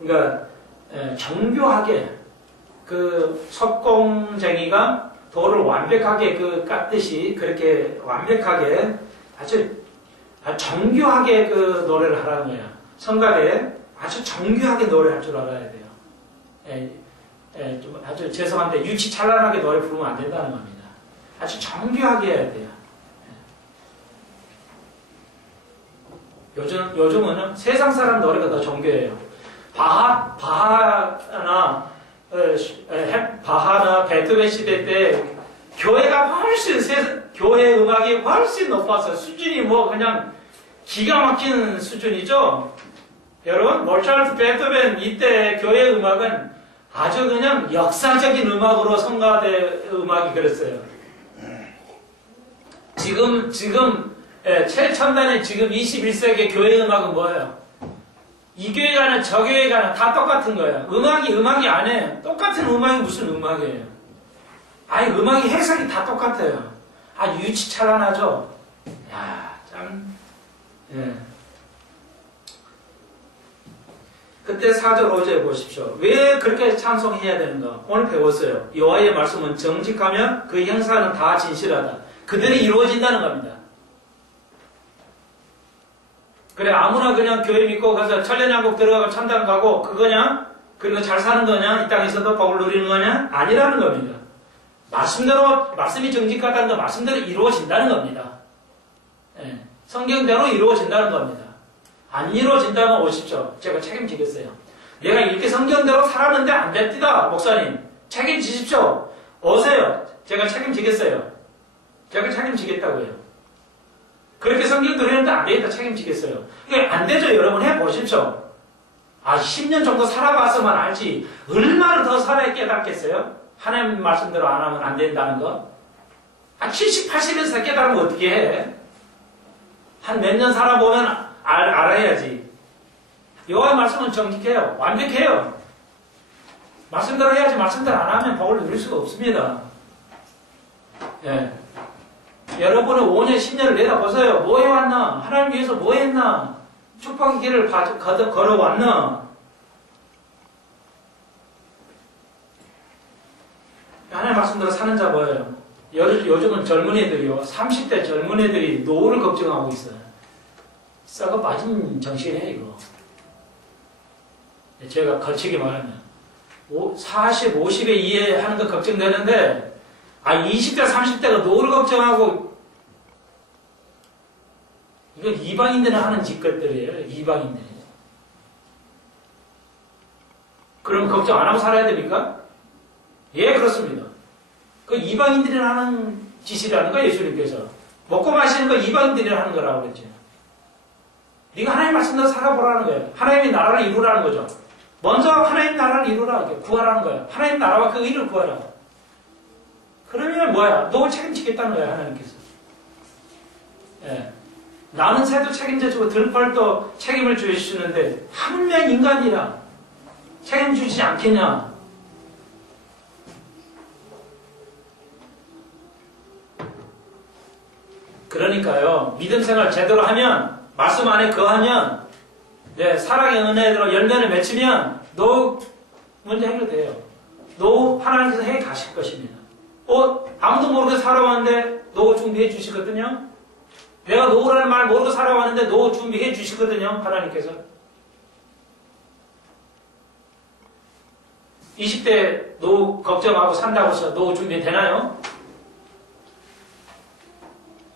그러니까 정교하게 그 석공쟁이가 돌을 완벽하게 깎듯이 그렇게 완벽하게 아주 정교하게 그 노래를 하라는 거예요. 성가대에 아주 정교하게 노래할 줄 알아야 돼요. 좀 아주 죄송한데 유치찬란하게 노래 부르면 안 된다는 겁니다. 아주 정교하게 해야 돼요. 요즘은 세상 사람 노래가 더 정교해요. 바하나 베토벤 시대 때 교회가 훨씬 교회 음악이 훨씬 높았어요. 수준이 뭐 그냥 기가 막힌 수준이죠. 여러분 모차르트, 베토벤 이때 교회 음악은 아주 그냥 역사적인 음악으로 성가대 음악이 그랬어요. 지금 최첨단의 지금 21세기 교회 음악은 뭐예요? 이 교회 가는 저 교회 가는 다 똑같은 거예요. 음악이 아니에요. 똑같은 음악이 무슨 음악이에요? 아니 음악이 해석이 다 똑같아요. 유치찬란하죠? 야, 참. 예. 그때 4절 5절에 보십시오. 왜 그렇게 찬송해야 되는가? 오늘 배웠어요. 여호와의 말씀은 정직하면 그 형사는 다 진실하다. 그들이 이루어진다는 겁니다. 그래 아무나 그냥 교회 믿고 가서 천년왕국 들어가고 천당 가고 그거냐? 그리고 잘 사는 거냐? 이 땅에서도 복을 누리는 거냐? 아니라는 겁니다. 말씀이 정직하다는 건 말씀대로 이루어진다는 겁니다. 예, 성경대로 이루어진다는 겁니다. 안 이루어진다면 오십시오. 제가 책임지겠어요. 내가 이렇게 성경대로 살았는데 안 됩니다. 목사님 책임지십시오. 오세요. 제가 책임지겠어요. 제가 책임지겠다고요. 그렇게 성경대로 했는데 안 되겠다 책임지겠어요. 이게 안 되죠. 여러분 해보십시오. 10년 정도 살아봐서만 알지 얼마나 더 살아야 깨닫겠어요? 하나님 말씀대로 안 하면 안 된다는 거? 70, 80에서 깨달으면 어떻게 해? 한 몇 년 살아보면 알아야지. 여호와의 말씀은 정직해요. 완벽해요. 말씀대로 해야지 말씀대로 안 하면 복을 누릴 수가 없습니다. 예. 여러분은 5년, 10년을 내다보세요. 뭐 해왔나? 하나님 위해서 뭐 했나? 축복의 길을 걸어왔나? 하나님 말씀대로 사는 자 뭐예요? 요즘은 젊은이들이요. 30대 젊은이들이 노후를 걱정하고 있어요. 썩어 빠진 정신이에요, 이거. 제가 걸치기 말하면. 40, 50에 이해 하는 거 걱정되는데, 20대, 30대가 노후를 걱정하고, 이거 이방인들이 하는 짓것들이에요, 이방인들이. 그럼 걱정 안 하고 살아야 됩니까? 예, 그렇습니다. 그 이방인들이 하는 짓이라는 거예요, 예수님께서. 먹고 마시는 거 이방인들이 하는 거라고 그랬죠. 네가 하나님 말씀대로 살아보라는 거예요. 하나님의 나라를 이루라는 거죠. 먼저 하나님 나라를 이루라, 구하라는 거예요. 하나님 나라와 그 의를 구하라. 그러면 뭐야? 너 책임지겠다는 거예요, 하나님께서. 예. 나는 새도 책임져주고 들펄도 책임을 주시는데 한 명 인간이라 책임주지 않겠냐? 그러니까요, 믿음 생활 제대로 하면, 말씀 안에 거하면, 사랑의 은혜로 열매를 맺히면, 노후 문제 해결돼요. 노후 하나님께서 해 가실 것입니다. 아무도 모르게 살아왔는데, 노후 준비해 주시거든요. 내가 노후라는 말 모르고 살아왔는데, 노후 준비해 주시거든요, 하나님께서. 20대 노후 걱정하고 산다고 해서 노후 준비 되나요?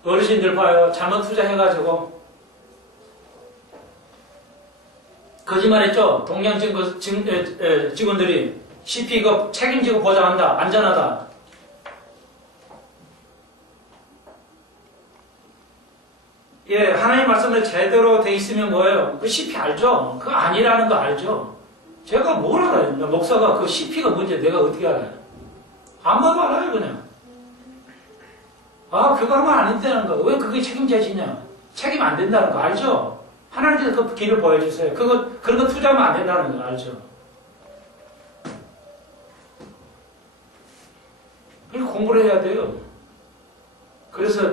어르신들 봐요. 잘못 투자해가지고 거짓말했죠. 동양 직원들이 CP 이거 책임지고 보장한다. 안전하다. 예, 하나님 말씀에 제대로 돼 있으면 뭐예요? 그 CP 알죠? 그거 아니라는 거 알죠? 제가 뭘 알아요? 목사가 그 CP가 뭔지 내가 어떻게 알아요? 안 봐도 알아요, 그냥. 그거 하면 안 된다는 거. 왜 그게 책임져지냐? 책임 안 된다는 거 알죠? 하나님께서 그 길을 보여주세요. 그런 거 투자하면 안 된다는 거 알죠? 그리고 공부를 해야 돼요. 그래서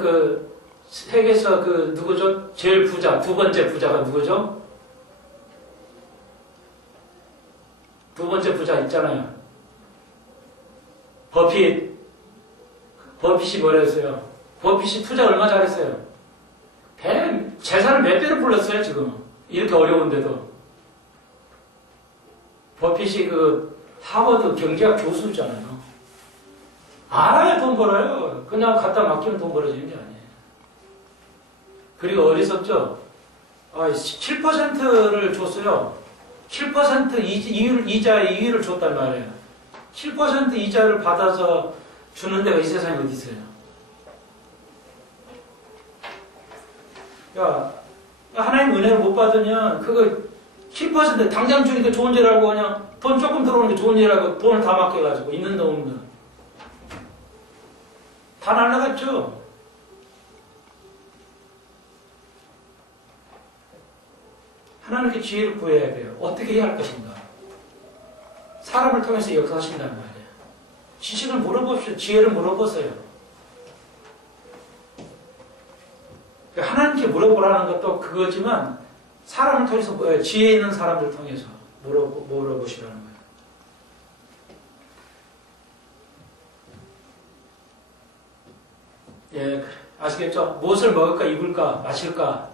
세계에서 누구죠? 제일 부자, 두 번째 부자가 누구죠? 두 번째 부자 있잖아요. 버핏이 뭐라 했어요? 버핏이 투자 얼마 잘했어요? 재산을 몇 배로 불렀어요, 지금. 이렇게 어려운데도. 버핏이 하버드 경제학 교수잖아요. 알아야 돈 벌어요. 그냥 갖다 맡기면 돈 벌어지는 게 아니에요. 그리고 어리석죠? 7%를 줬어요. 7% 이자의 이율을 줬단 말이에요. 7% 이자를 받아서 주는 데가 이 세상에 어디 있어요? 하나님 은혜를 못 받으면 그거 7% 당장 주니까 좋은 줄 알고 그냥 돈 조금 들어오는 게 좋은 줄 알고 돈을 다 맡겨가지고 있는 돈 없는 돈. 다 날라갔죠? 하나님께 지혜를 구해야 돼요. 어떻게 해야 할 것인가? 사람을 통해서 역사하신다는 말이에요. 지식을 물어봅시다. 지혜를 물어보세요. 하나님께 물어보라는 것도 그거지만 사람을 통해서 지혜 있는 사람들 통해서 물어보시라는 거예요. 예, 아시겠죠? 무엇을 먹을까, 입을까, 마실까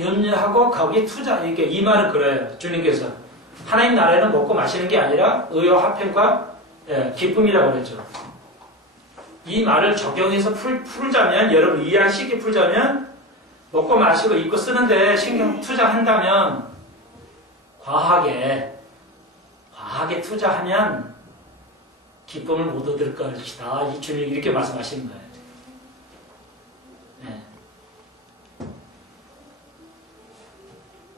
염려하고 거기에 투자. 이 말은 그래요. 주님께서 하나님 나라에는 먹고 마시는 게 아니라 의와 화평과 기쁨이라고 그랬죠. 이 말을 적용해서 풀자면, 여러분 이해하기 쉽게 풀자면, 먹고 마시고 입고 쓰는데 신경 투자한다면 과하게 투자하면 기쁨을 못 얻을 것이다. 이 주님이 이렇게 말씀하시는 거예요. 네.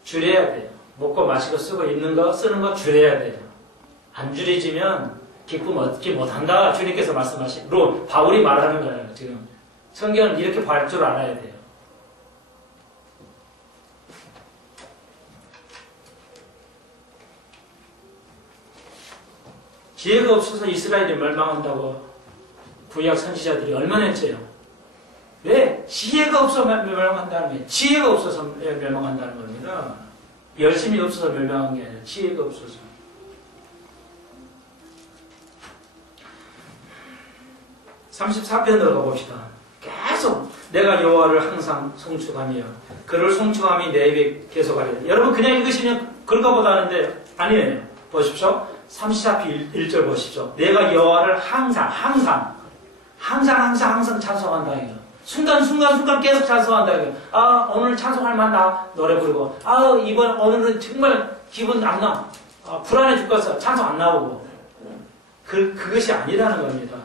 줄여야 돼요. 먹고 마시고 쓰고 입는 거 쓰는 거 줄여야 돼요. 안 줄여지면 기쁨 얻지 못한다. 주님께서 말씀하신 바울이 말하는 거예요. 지금 성경은 이렇게 볼 줄 알아야 돼요. 지혜가 없어서 이스라엘이 멸망한다고 구약 선지자들이 얼마나 했어요? 왜? 지혜가 없어서 멸망한다는 거예요. 지혜가 없어서 멸망한다는 겁니다. 열심이 없어서 멸망한 게 아니라 지혜가 없어서. (34편으로) 가봅시다. 계속 내가 여호와를 항상 송축하며 그를 송축함이 내 입에 계속하리라. 여러분 그냥 읽으시면 그런가 보다 하는데 아니에요. 보십시오. 34편 1절 보십시오. 내가 여호와를 항상 찬송한다 이거. 순간 계속 찬송한다 이거. 아 오늘 찬송할 만나 노래 부르고 아 이번 오늘은 정말 기분 안 나. 아, 불안해 죽겠어. 찬송 안 나오고. 그것이 아니라는 겁니다.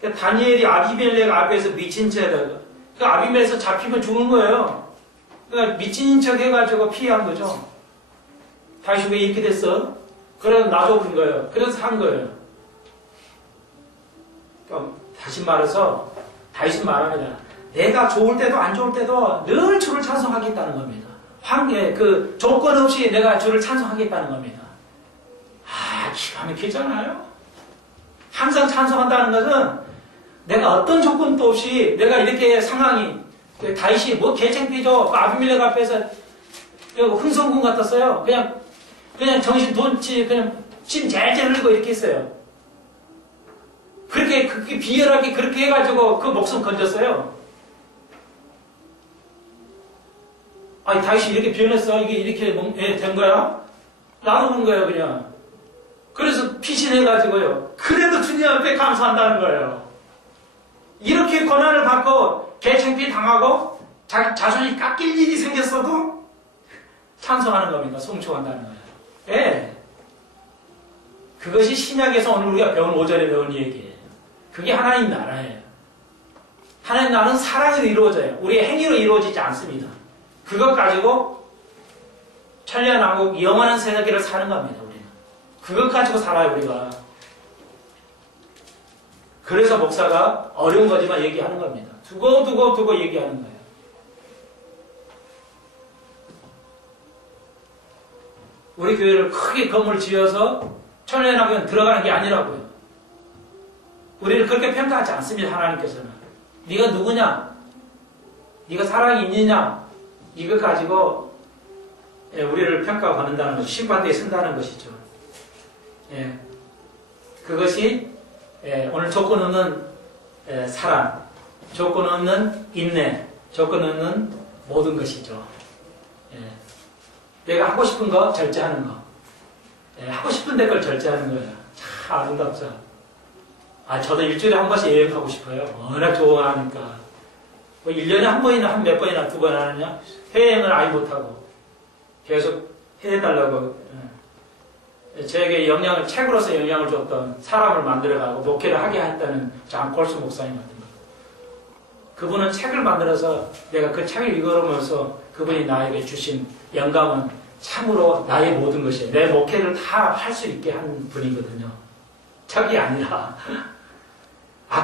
그러니까 다니엘이 아비멜렉 앞에서 미친 척하다가 그 아비멜렉에서 잡히면 죽은 거예요. 그러니까 미친 척 해가지고 피한 거죠. 다시 왜 이렇게 됐어? 그래서 놔줘버린 거예요. 그래서 한 거예요. 그러니까 다시 말해서 다시 말합니다. 내가 좋을 때도 안 좋을 때도 늘 주를 찬송하겠다는 겁니다. 그 조건 없이 내가 주를 찬송하겠다는 겁니다. 아 기가 막히잖아요. 항상 찬송한다는 것은 내가 어떤 조건도 없이 내가 이렇게 상황이 다윗이 뭐 개창피죠. 아비멜렉 앞에서 흥성군 같았어요. 그냥 정신 돈치 그냥 침 젤젤 흘리고 이렇게 했어요. 그렇게 비열하게 그렇게 해가지고 그 목숨 건졌어요. 아니 다윗이 이렇게 변했어. 이게 이렇게 된 거야? 놔두는 거예요 그냥. 그래서 피신해가지고요. 그래도 주님 앞에 감사한다는 거예요. 이렇게 고난을 받고 개창피 당하고 자손이 깎일 일이 생겼어도 찬송하는 겁니다. 송축한다는 거예요. 예. 그것이 신약에서 오늘 우리가 배운 5절에 배운 얘기예요. 그게 하나님 나라예요. 하나님 나라는 사랑으로 이루어져요. 우리의 행위로 이루어지지 않습니다. 그것 가지고 천년왕국 영원한 세대기를 사는 겁니다. 우리는. 그것 가지고 살아요 우리가. 그래서 목사가 어려운 거지만 얘기하는 겁니다. 두고 얘기하는 거예요. 우리 교회를 크게 건물 지어서 천년왕국에 들어가는 게 아니라고요. 우리를 그렇게 평가하지 않습니다. 하나님께서는. 네가 누구냐? 네가 사랑이 있느냐? 이거 가지고 우리를 평가받는다는 것이 심판대에 선다는 것이죠. 예. 그것이 오늘 조건 없는 사랑, 조건 없는 인내, 조건 없는 모든 것이죠. 내가 하고 싶은 거 절제하는 거. 하고 싶은 데 걸 절제하는 거예요. 참 아름답죠. 저도 일주일에 한 번씩 여행 가고 싶어요. 워낙 좋아하니까. 뭐 1년에 한 번이나 몇 번이나 2번 하느냐? 해외여행을 아예 못하고 계속 해달라고. 저에게 책으로서 영향을 줬던 사람을 만들어가고 목회를 하게 했다는 존 콜슨 목사님 같은 거. 그분은 책을 만들어서 내가 그 책을 읽으면서 그분이 나에게 주신 영감은 참으로 나의 모든 것이에요. 내 목회를 다 할 수 있게 한 분이거든요. 책이 아니라.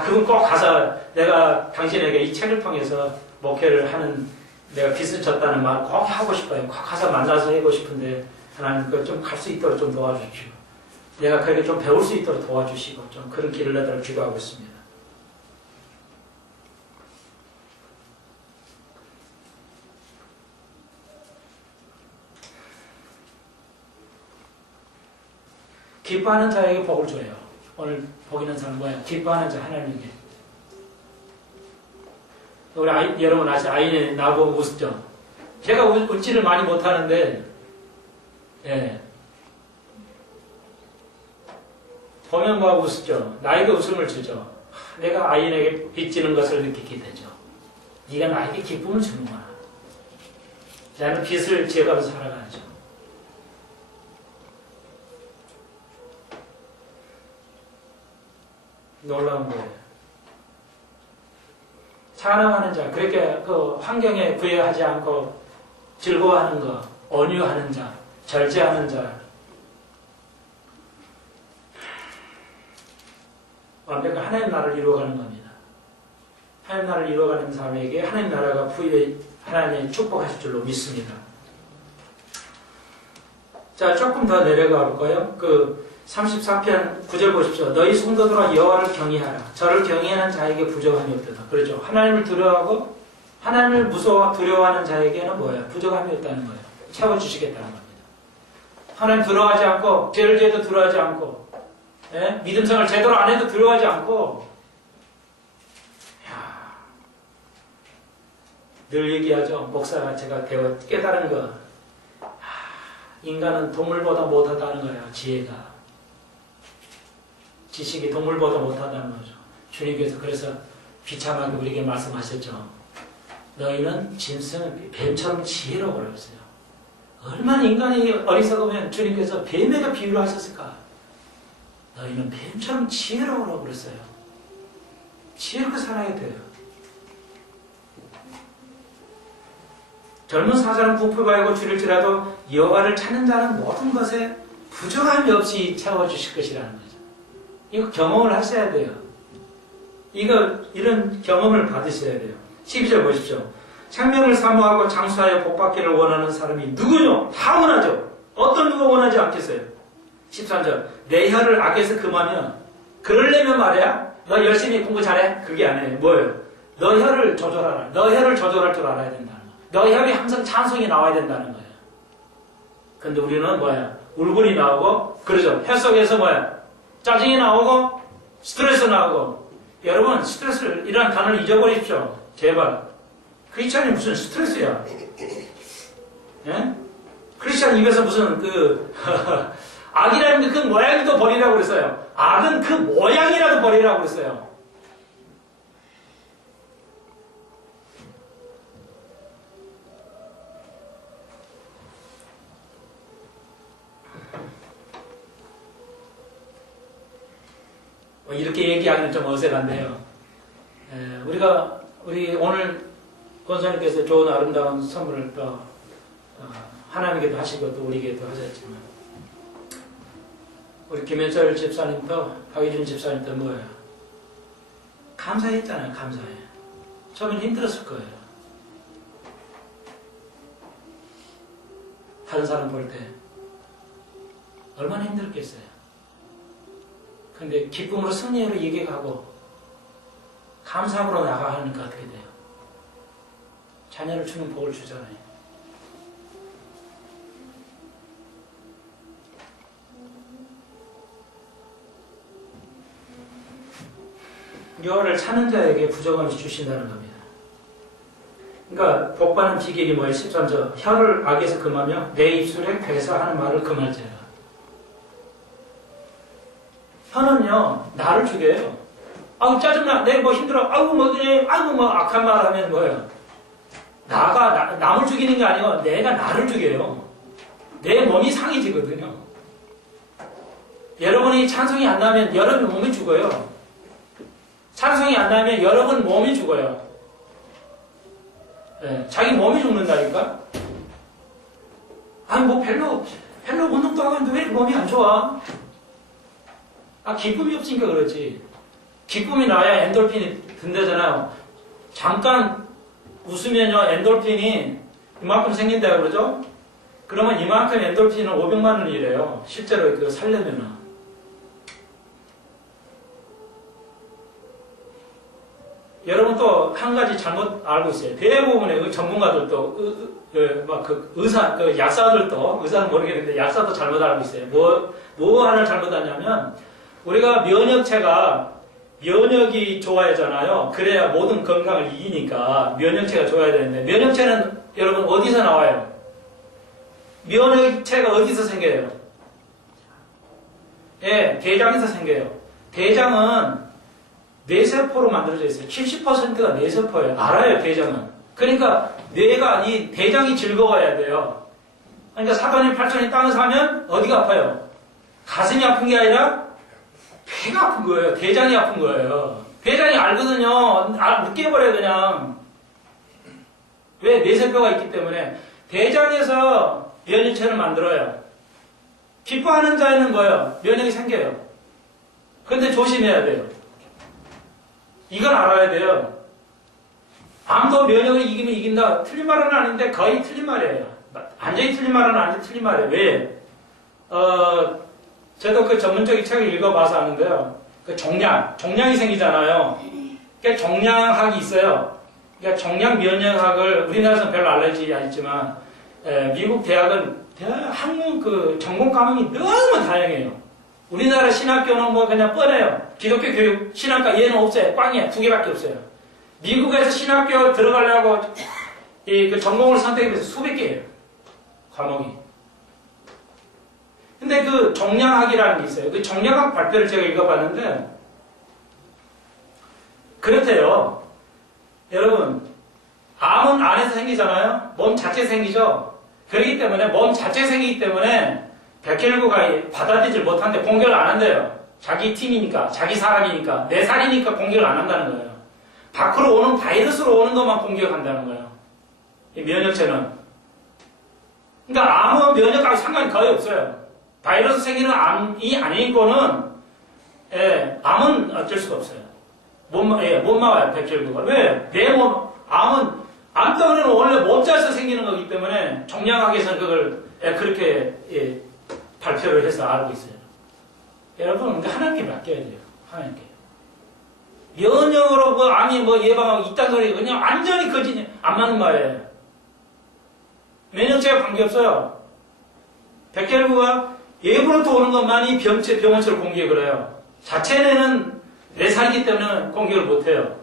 그분 꼭 가서 내가 당신에게 이 책을 통해서 목회를 하는 내가 빚을 졌다는 말 꼭 하고 싶어요. 꼭 가서 만나서 하고 싶은데 하나님 그 좀 갈 수 있도록 좀 도와주십시오. 내가 그렇게 좀 배울 수 있도록 도와주시고 좀 그런 길을 내도록 기도하고 있습니다. 기뻐하는 자에게 복을 줘요. 오늘 복 있는 사람 뭐야? 기뻐하는 자 하나님에게. 우리 여러분 아시죠? 아이는 나보고 웃죠? 제가 웃지를 많이 못하는데 보면 뭐 웃죠. 나에게 웃음을 주죠. 내가 아이에게 빚지는 것을 느끼게 되죠. 네가 나에게 기쁨을 주는구나. 나는 빚을 지어가면서 살아가죠. 놀라운 거예요. 찬양하는 자, 그렇게 그 환경에 부여하지 않고 즐거워하는 거, 온유하는 자, 절제하는 자, 완벽한 하나님 나라를 이루어가는 겁니다. 하나님 나라를 이루어가는 사람에게 하나님 나라가 하나님의 축복하실 줄로 믿습니다. 자, 조금 더 내려가 볼까요? 그 34편 9절 보십시오. 너희 성도들아 여호와를 경외하라. 저를 경외하는 자에게 부족함이 없도다. 그렇죠. 하나님을 두려워하고 하나님을 무서워 두려워하는 자에게는 뭐예요? 부족함이 없다는 거예요. 채워주시겠다는 겁니다. 하나님 두려워하지 않고 죄를 지어도 두려워하지 않고 예? 믿음생활 제대로 안 해도 두려워하지 않고 늘 얘기하죠. 목사가 제가 깨달은 거 인간은 동물보다 못하다는 거예요. 지혜가 지식이 동물보다 못하다는 거죠. 주님께서 그래서 비참하게 우리에게 말씀하셨죠. 너희는 짐승은 뱀처럼 지혜로워 그랬어요. 얼마나 인간이 어리석으면 주님께서 뱀에게 비유를 하셨을까? 너희는 뱀처럼 지혜로우라고 그랬어요. 지혜롭게 살아야 돼요. 젊은 사자는 부풀 가고 줄일지라도 여호와를 찾는 자는 모든 것에 부족함이 없이 채워주실 것이라는 거죠. 이거 경험을 하셔야 돼요. 이런 경험을 받으셔야 돼요. 12절 보십시오. 생명을 사모하고 장수하여 복받기를 원하는 사람이 누구뇨? 다 원하죠. 어떤 누가 원하지 않겠어요? 13절. 내 혀를 악에서 금하면 그러려면 말이야. 너 열심히 공부 잘해? 그게 아니에요. 뭐예요? 너 혀를 조절하라. 너 혀를 조절할 줄 알아야 된다는 거예요. 너 혀에 항상 찬송이 나와야 된다는 거예요. 근데 우리는 뭐야? 울분이 나오고 그러죠. 혀 속에서 뭐야? 짜증이 나오고 스트레스 나오고. 여러분 스트레스를 이런 단어를 잊어버리십시오. 제발. 크리스찬이 무슨 스트레스야? 예? 크리스찬 입에서 무슨 악이라는 게 그 모양이도 버리라고 그랬어요. 악은 그 모양이라도 버리라고 그랬어요. 이렇게 얘기하기는 좀 어색한데요. 우리 오늘 권사님께서 좋은 아름다운 선물을 또 하나님께도 하시고 또 우리에게도 하셨지만 우리 김현철 집사님도 박일준 집사님도 뭐예요? 감사했잖아요. 감사해. 처음엔 힘들었을 거예요. 다른 사람 볼 때 얼마나 힘들었겠어요. 근데 기쁨으로 승리로 얘기하고 감사함으로 나가니까 어떻게 돼요? 자녀를 주는 복을 주잖아요. 여호와를 찾는 자에게 부족함을 주신다는 겁니다. 그러니까 복받는 비결이 뭐예요? 13절. 혀를 악에서 금하며 내 입술에 괴사하는 말을 금할지라. 혀는요 나를 죽여요. 아우 짜증나. 내 뭐 힘들어. 아우 뭐 그래. 아우 뭐 악한 말 하면 뭐예요? 남을 죽이는 게 아니고 내가 나를 죽여요. 내 몸이 상해지거든요. 여러분이 찬송이 안 나면 여러분 몸이 죽어요. 찬송이 안 나면 여러분 몸이 죽어요. 네, 자기 몸이 죽는다니까? 아니 뭐 별로 운동도 하고 있는데 왜 몸이 안 좋아? 기쁨이 없으니까 그렇지. 기쁨이 나야 엔돌핀이 든다잖아요. 잠깐 웃으면요 엔돌핀이 이만큼 생긴다 그러죠? 그러면 이만큼 엔돌핀은 500만 원이래요. 실제로 그거 살려면은. 여러분 또 한 가지 잘못 알고 있어요. 대부분의 전문가들도 의사, 약사들도 의사는 모르겠는데 약사도 잘못 알고 있어요. 뭐 하나 잘못 하냐면 우리가 면역이 좋아야잖아요. 그래야 모든 건강을 이기니까 면역체가 좋아야 되는데 면역체는 여러분 어디서 나와요? 면역체가 어디서 생겨요? 예, 대장에서 생겨요. 대장은 뇌세포로 만들어져 있어요. 70%가 뇌세포예요. 알아요, 대장은. 그러니까 이 대장이 즐거워야 돼요. 그러니까 사돈이 팔촌이 땅을 사면 어디가 아파요? 가슴이 아픈 게 아니라 배가 아픈 거예요. 대장이 아픈 거예요. 대장이 알거든요. 느껴버려요, 그냥. 왜? 뇌세포가 있기 때문에. 대장에서 면역체를 만들어요. 기뻐하는 자에는 뭐예요? 면역이 생겨요. 그런데 조심해야 돼요. 이걸 알아야 돼요. 암도 면역을 이기면 이긴다. 틀린 말은 아닌데 거의 틀린 말이에요. 완전히 틀린 말은 아닌데 틀린 말이에요. 왜? 저도 그 전문적인 책을 읽어봐서 아는데요. 그 종양이 생기잖아요. 그러니까 종양학이 있어요. 그러니까 종양 면역학을 우리나라에서는 별로 알려지지 않지만 미국 대학은 학문 그 전공 과목이 너무 다양해요. 우리나라 신학교는 뭐 그냥 뻔해요. 기독교 교육 신학과 얘는 없어요. 꽝이야. 2개밖에 없어요. 미국에서 신학교 들어가려고 그 전공을 선택해서 수백 개예요. 과목이. 근데 그 종양학이라는 게 있어요. 그 종양학 발표를 제가 읽어봤는데 그렇대요. 여러분, 암은 안에서 생기잖아요. 몸 자체 생기죠. 그렇기 때문에 몸 자체 생기기 때문에 백혈구가 받아들이질 못하는데 공격을 안 한대요. 자기 팀이니까, 자기 사람이니까, 내 살이니까 공격을 안 한다는 거예요. 밖으로 오는 바이러스로 오는 것만 공격한다는 거예요. 이 면역체는. 그러니까 암은 면역하고 상관이 거의 없어요. 바이러스 생기는 암이 아닌 거는 암은 어쩔 수가 없어요. 못 막아요, 백혈구가. 왜? 내 몸, 암은, 암덩어리는 원래 몸자에서 생기는 거기 때문에 종양학에서는 그걸 그렇게 발표를 해서 알고 있어요. 여러분, 하나님께 맡겨야 돼요. 하나님께. 면역으로 암이 예방하고 이딴 소리 그냥 완전히 거짓이 안 맞는 말이에요. 면역체가 관계없어요. 백혈구가 예부로부터 오는 것만이 병원체를 공격을 해요. 자체는 내 살이기 때문에 공격을 못해요.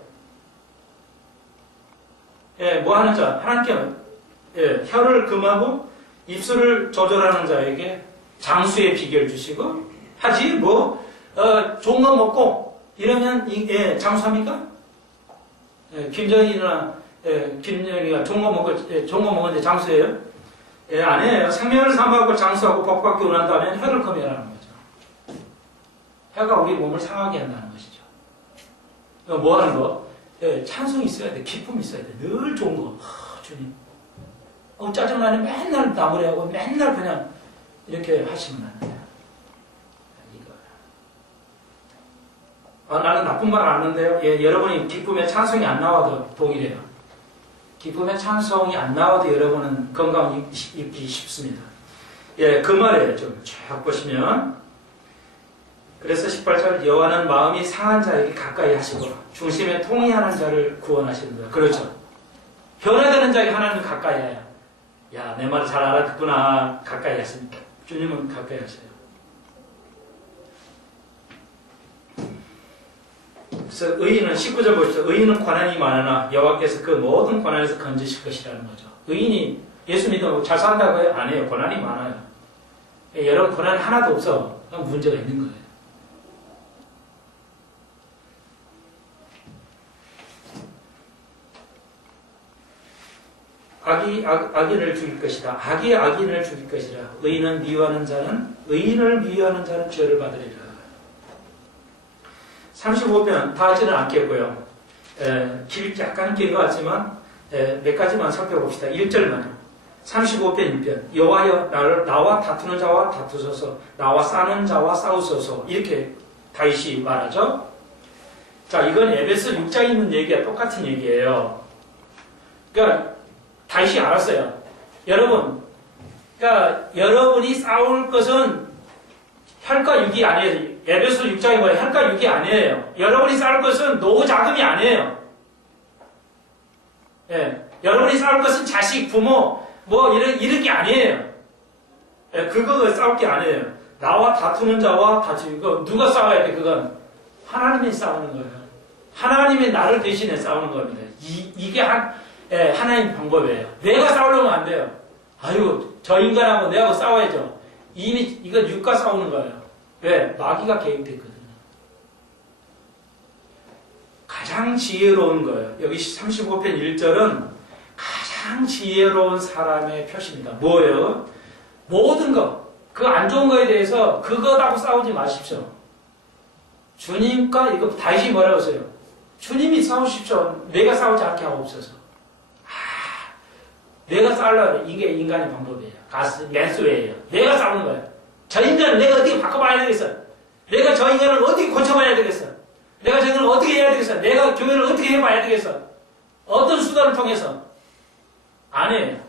뭐 하는 자? 하나님께 혀를 금하고 입술을 조절하는 자에게 장수의 비결 주시고 하지 좋은 거 먹고 이러면 장수합니까? 김정일이나 김정일이가 좋은 거 먹었는데 장수예요? 아니에요. 생명을 삼아갖고 장수하고 복받기 원한다면 혀를 금해라는 거죠. 혀가 우리 몸을 상하게 한다는 것이죠. 뭐 하는 거? 찬송이 있어야 돼. 기쁨이 있어야 돼. 늘 좋은 거. 주님. 짜증나네. 맨날 나무래하고 맨날 그냥 이렇게 하시면 안 돼요. 나는 나쁜 말 안 하는데요. 여러분이 기쁨의 찬송이 안 나와도 복이래요. 기쁨의 찬송이 안 나와도 여러분은 건강 입기 쉽습니다. 그 말이에요. 좀 쫙 보시면. 그래서 18절 여호와는 마음이 상한 자에게 가까이 하시고 중심에 통이하는 자를 구원하시는다. 그렇죠. 변화되는 자에게 하나님은 가까이 해요. 야, 내 말을 잘 알아듣구나. 가까이 하십니까? 주님은 가까이 하셔요. 그래서 의인은 19절 보시죠. 의인은 고난이 많으나 여호와께서 그 모든 고난에서 건지실 것이라는 거죠. 의인이 예수 믿으면 잘 산다고 해요? 안 해요. 고난이 많아요. 여러분 고난 하나도 없어. 문제가 있는 거예요. 악이 악인을 죽일 것이다. 악이 악인을 죽일 것이라. 의인을 미워하는 자는 죄를 받으리라. 35편 다 하지는 않겠고요. 약간 긴 것 같지만 몇 가지만 살펴봅시다. 1절만요. 35편 1편 여호와여 나와 다투는 자와 다투소서 나와 싸는 자와 싸우소서 이렇게 다윗이 말하죠. 자, 이건 에베소 6장에 있는 얘기와 똑같은 얘기예요. 그러니까 다윗이 알았어요. 그러니까 여러분이 싸울 것은 혈과 육이 아니에요. 에베소 6장이 뭐예요? 혈과 육이 아니에요. 여러분이 싸울 것은 노후 자금이 아니에요. 여러분이 싸울 것은 자식, 부모, 이런 게 아니에요. 그거 싸울 게 아니에요. 나와 다투는 자와 다투고 누가 싸워야 돼? 그건 하나님이 싸우는 거예요. 하나님이 나를 대신해 싸우는 겁니다. 이게 하나님 방법이에요. 내가 싸우려면 안 돼요. 아유, 저 인간하고 내하고 싸워야죠. 이미 이건 육과 싸우는 거예요. 왜? 마귀가 개입됐거든요. 가장 지혜로운 거예요. 여기 35편 1절은 가장 지혜로운 사람의 표시입니다. 뭐예요? 모든 것, 그 안 좋은 거에 대해서 그거라고 싸우지 마십시오. 주님과 이거 다시 뭐라고 하세요? 주님이 싸우십시오. 내가 싸우지 않게 하옵소서. 내가 싸우려고 이게 인간의 방법이에요. 맨수예요. 내가 싸우는 거예요. 저 인간을 내가 어떻게 바꿔봐야 되겠어? 내가 저 인간을 어떻게 고쳐봐야 되겠어? 내가 저 인간을 어떻게 해야 되겠어? 내가 교회를 어떻게 해봐야 되겠어? 어떤 수단을 통해서? 아니에요.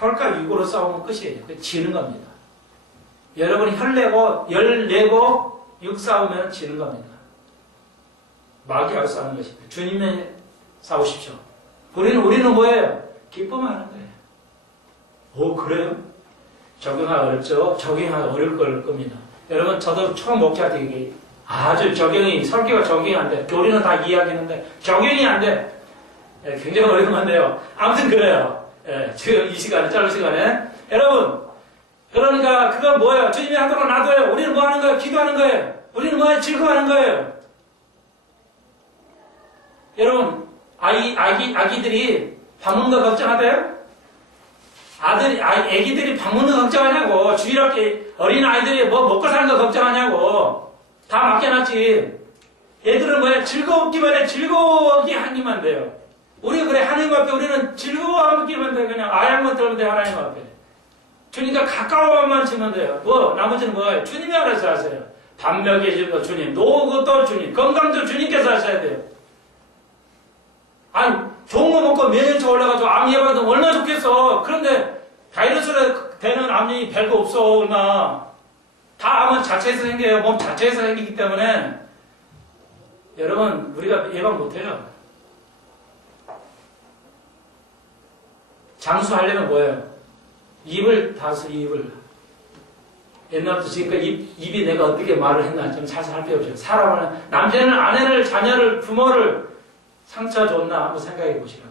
혈과 육으로 싸우면 끝이에요. 지는 겁니다. 여러분이 열 내고 육 싸우면 지는 겁니다. 마귀하고 싸우는 것입니다. 주님에 싸우십시오. 우리는 뭐예요? 기쁨하는 거예요. 오, 그래요? 적용하기 어렵죠? 적용하기 어려울 겁니다. 여러분, 저도 처음 목회할 때 이게 아주 설교가 적용이 안 돼. 교리는 다 이해하겠는데, 적용이 안 돼. 예, 굉장히 어려운 건데요. 아무튼 그래요. 예, 지금 이 시간에, 짧은 시간에. 여러분, 그러니까 그건 뭐예요? 주님이 하도록 놔둬요. 우리는 뭐 하는 거예요? 기도하는 거예요. 우리는 뭐예요? 즐거워하는 거예요. 여러분, 아기들이 밥 먹는 거 걱정하대요? 애기들이 밥 먹는 거 걱정하냐고. 주일학교 어린 아이들이 뭐 먹고 사는 거 걱정하냐고. 다 맡겨놨지. 얘들은 뭐야? 즐겁기만 해. 즐거워하게 하기만 돼요. 우리 그래. 하나님 앞에 우리는 즐거워하기만 돼. 그냥 아양만 들으면 돼. 하나님 앞에. 주님과 가까워만 치면 돼요. 나머지는 뭐예요? 주님이 알아서 하세요. 밥 먹여주는 거 주님. 노고도 주님. 건강도 주님께서 하셔야 돼요. 아니, 좋은 거 먹고 면역력 올라가지고 암 예방도 얼마나 좋겠어. 그런데 바이러스로 되는 암이 별거 없어. 얼마. 다 암은 자체에서 생겨요. 몸 자체에서 생기기 때문에 여러분, 우리가 예방 못해요. 장수하려면 뭐예요? 입을 입을. 옛날부터 지금까지 입이 내가 어떻게 말을 했나 좀 잘 살펴보세요. 사람은, 남자는 아내를, 자녀를, 부모를 상처 줬나 한번 생각해 보시라고요.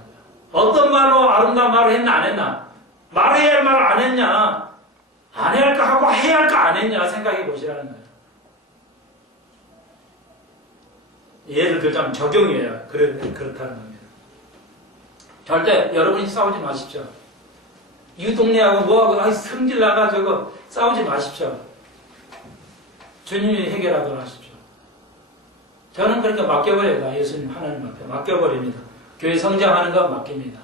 어떤 말로 아름다운 말을 했나 안 했나? 말해야 할 말을 안 했냐? 안 해야 할까 하고 해야 할까 안 했냐 생각해 보시라는 거예요. 예를 들자면 적용이에요. 그렇다는 겁니다. 절대 여러분이 싸우지 마십시오. 이 동네하고 뭐하고 성질 나가지고 싸우지 마십시오. 주님이 해결하도록 하십시오. 저는 그렇게 맡겨버려요. 예수님 하나님 앞에 맡겨버립니다. 교회 성장하는 건 맡깁니다.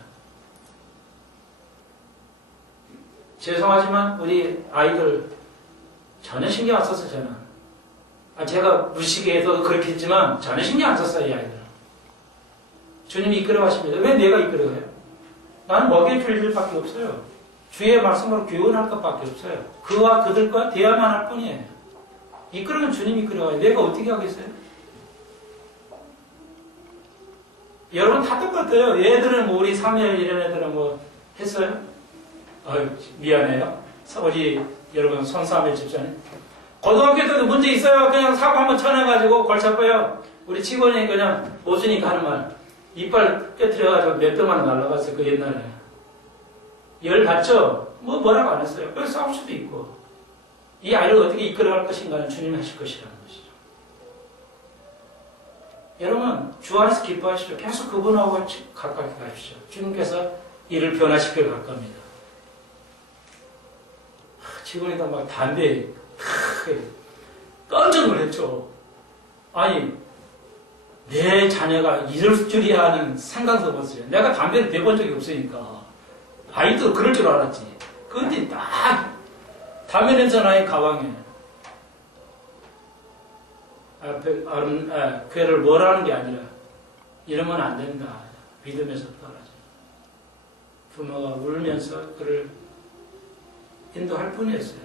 죄송하지만 우리 아이들 전혀 신경 안 썼어요. 저는. 제가 무식해도 그렇게 했지만 전혀 신경 안 썼어요. 이 아이들은. 주님이 이끌어 가십니다. 왜 내가 이끌어가요? 나는 먹여줄 일밖에 없어요. 주의 말씀으로 교훈할 것밖에 없어요. 그와 그들과 대화만 할 뿐이에요. 이끌어면 주님이 이끌어가요. 내가 어떻게 하겠어요? 여러분 다 똑같아요. 얘들은 뭐 우리 사무엘 이런 애들은 뭐 했어요? 미안해요. 우리 여러분 손사무엘 집사님. 고등학교 때도 문제 있어요. 그냥 사고 한번 쳐내가지고 골치 아파요. 우리 직원이 그냥 오주니까 하는 말. 이빨 깨트려가지고 몇 대만 날라갔어요. 그 옛날에. 열 받죠? 뭐라고 안 했어요. 그래서 싸울 수도 있고. 이 아이를 어떻게 이끌어갈 것인가는 주님이 하실 것이라는 것이죠. 여러분, 주 안에서 기뻐하십시오. 계속 그분하고 가까이 가십시오. 주님께서 이를 변화시켜 갈 겁니다. 직원이다 막 담배 깜짝 놀랐죠. 아니, 내 자녀가 이럴 줄이야 하는 생각도 없었어요. 내가 담배를 대본 적이 없으니까. 아이도 그럴 줄 알았지. 그런데 딱 담배 냄새 나의 가방에 그애를 뭐라는 게 아니라 이러면 안 된다. 믿으면서 떠나죠. 부모가 울면서 그를 인도할 뿐이었어요.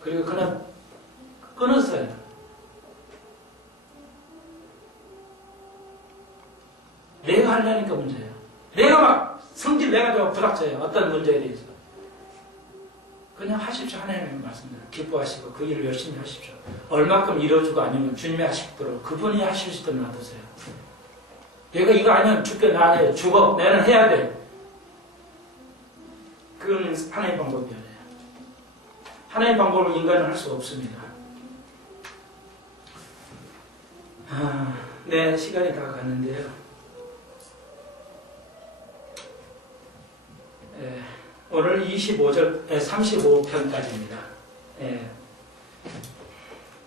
그리고 그는 끊었어요. 내가 하려니까 문제예요. 내가 막 성질 내가지고 부닥쳐요. 어떤 문제에 대해서. 그냥 하십시오. 하나님의 말씀대로 기뻐하시고 그 일을 열심히 하십시오. 얼마큼 이루어주고 아니면 주님이 하시도록 그분이 하실 수 있도록 놔두세요. 내가 이거 아니면 죽게 나야 죽어. 나는 해야 돼. 그건 하나님의 방법이 아니에요. 하나님의 방법을 인간은 할 수가 없습니다. 네, 시간이 다 갔는데요. 오늘 25절, 35편까지입니다.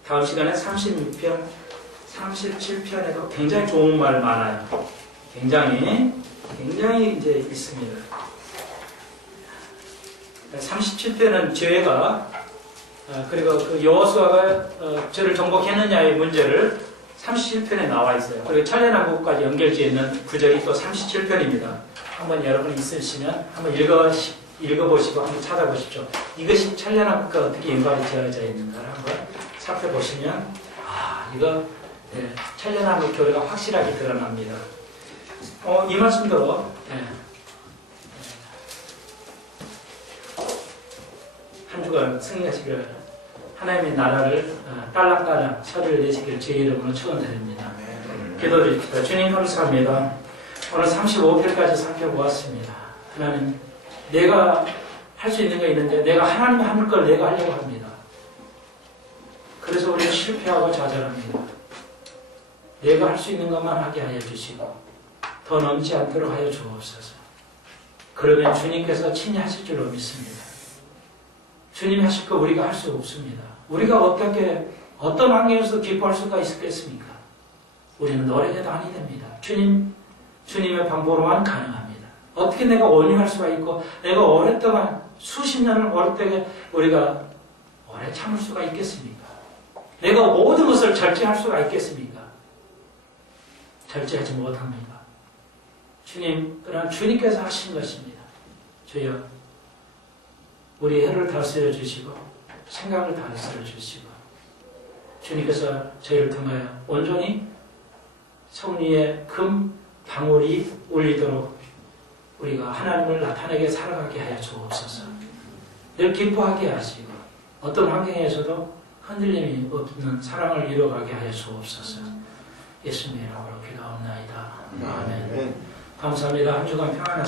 다음 시간에 36편, 37편에도 굉장히 좋은 말 많아요. 굉장히 이제 있습니다. 37편은 죄가, 그리고 그 여호수아가 죄를 정복했느냐의 문제를 37편에 나와 있어요. 그리고 천년왕국까지 연결되어 있는 구절이 또 37편입니다. 한번 여러분 있으시면 한번 읽어보시고 한번 찾아보십시오. 이것이 찬란한 것과 어떻게 연관이 되어져 있는가를 한번 살펴보시면 이거 찬란한 것 교리가 확실하게 드러납니다. 이 말씀도 한 주간 승리하시기를 하나님의 나라를 딸랑딸랑 소리를 내시기를 주의 이름으로 축원드립니다. 기도드립시다. 주님 감사합니다. 오늘 35편까지 살펴보았습니다. 하나님, 내가 할 수 있는 게 있는데 내가 하나님이 하는 걸 내가 하려고 합니다. 그래서 우리는 실패하고 좌절합니다. 내가 할 수 있는 것만 하게 하여 주시고 더 넘지 않도록 하여 주옵소서. 그러면 주님께서 친히 하실 줄로 믿습니다. 주님이 하실 거 우리가 할 수 없습니다. 우리가 어떤 환경에서도 기뻐할 수가 있겠습니까? 우리는 노래해도 아니 됩니다. 주님의 방법으로만 가능합니다. 어떻게 내가 온유할 수가 있고 내가 오랫동안 수십 년을 오랫동안 우리가 오래 참을 수가 있겠습니까? 내가 모든 것을 절제할 수가 있겠습니까? 절제하지 못합니다. 주님, 그러나 주님께서 하신 것입니다. 주여, 우리 혀를 다스려 주시고 생각을 다스려 주시고 주님께서 저희를 통하여 온전히 성리의 금 방울이 울리도록 우리가 하나님을 나타내게 살아가게 하여 주옵소서. 늘 기뻐하게 하시고 어떤 환경에서도 흔들림이 없는 사랑을 이루어가게 하여 주옵소서. 예수님의 이름으로 기도하옵나이다. 아멘. 감사합니다. 한 주간 평안하십시오.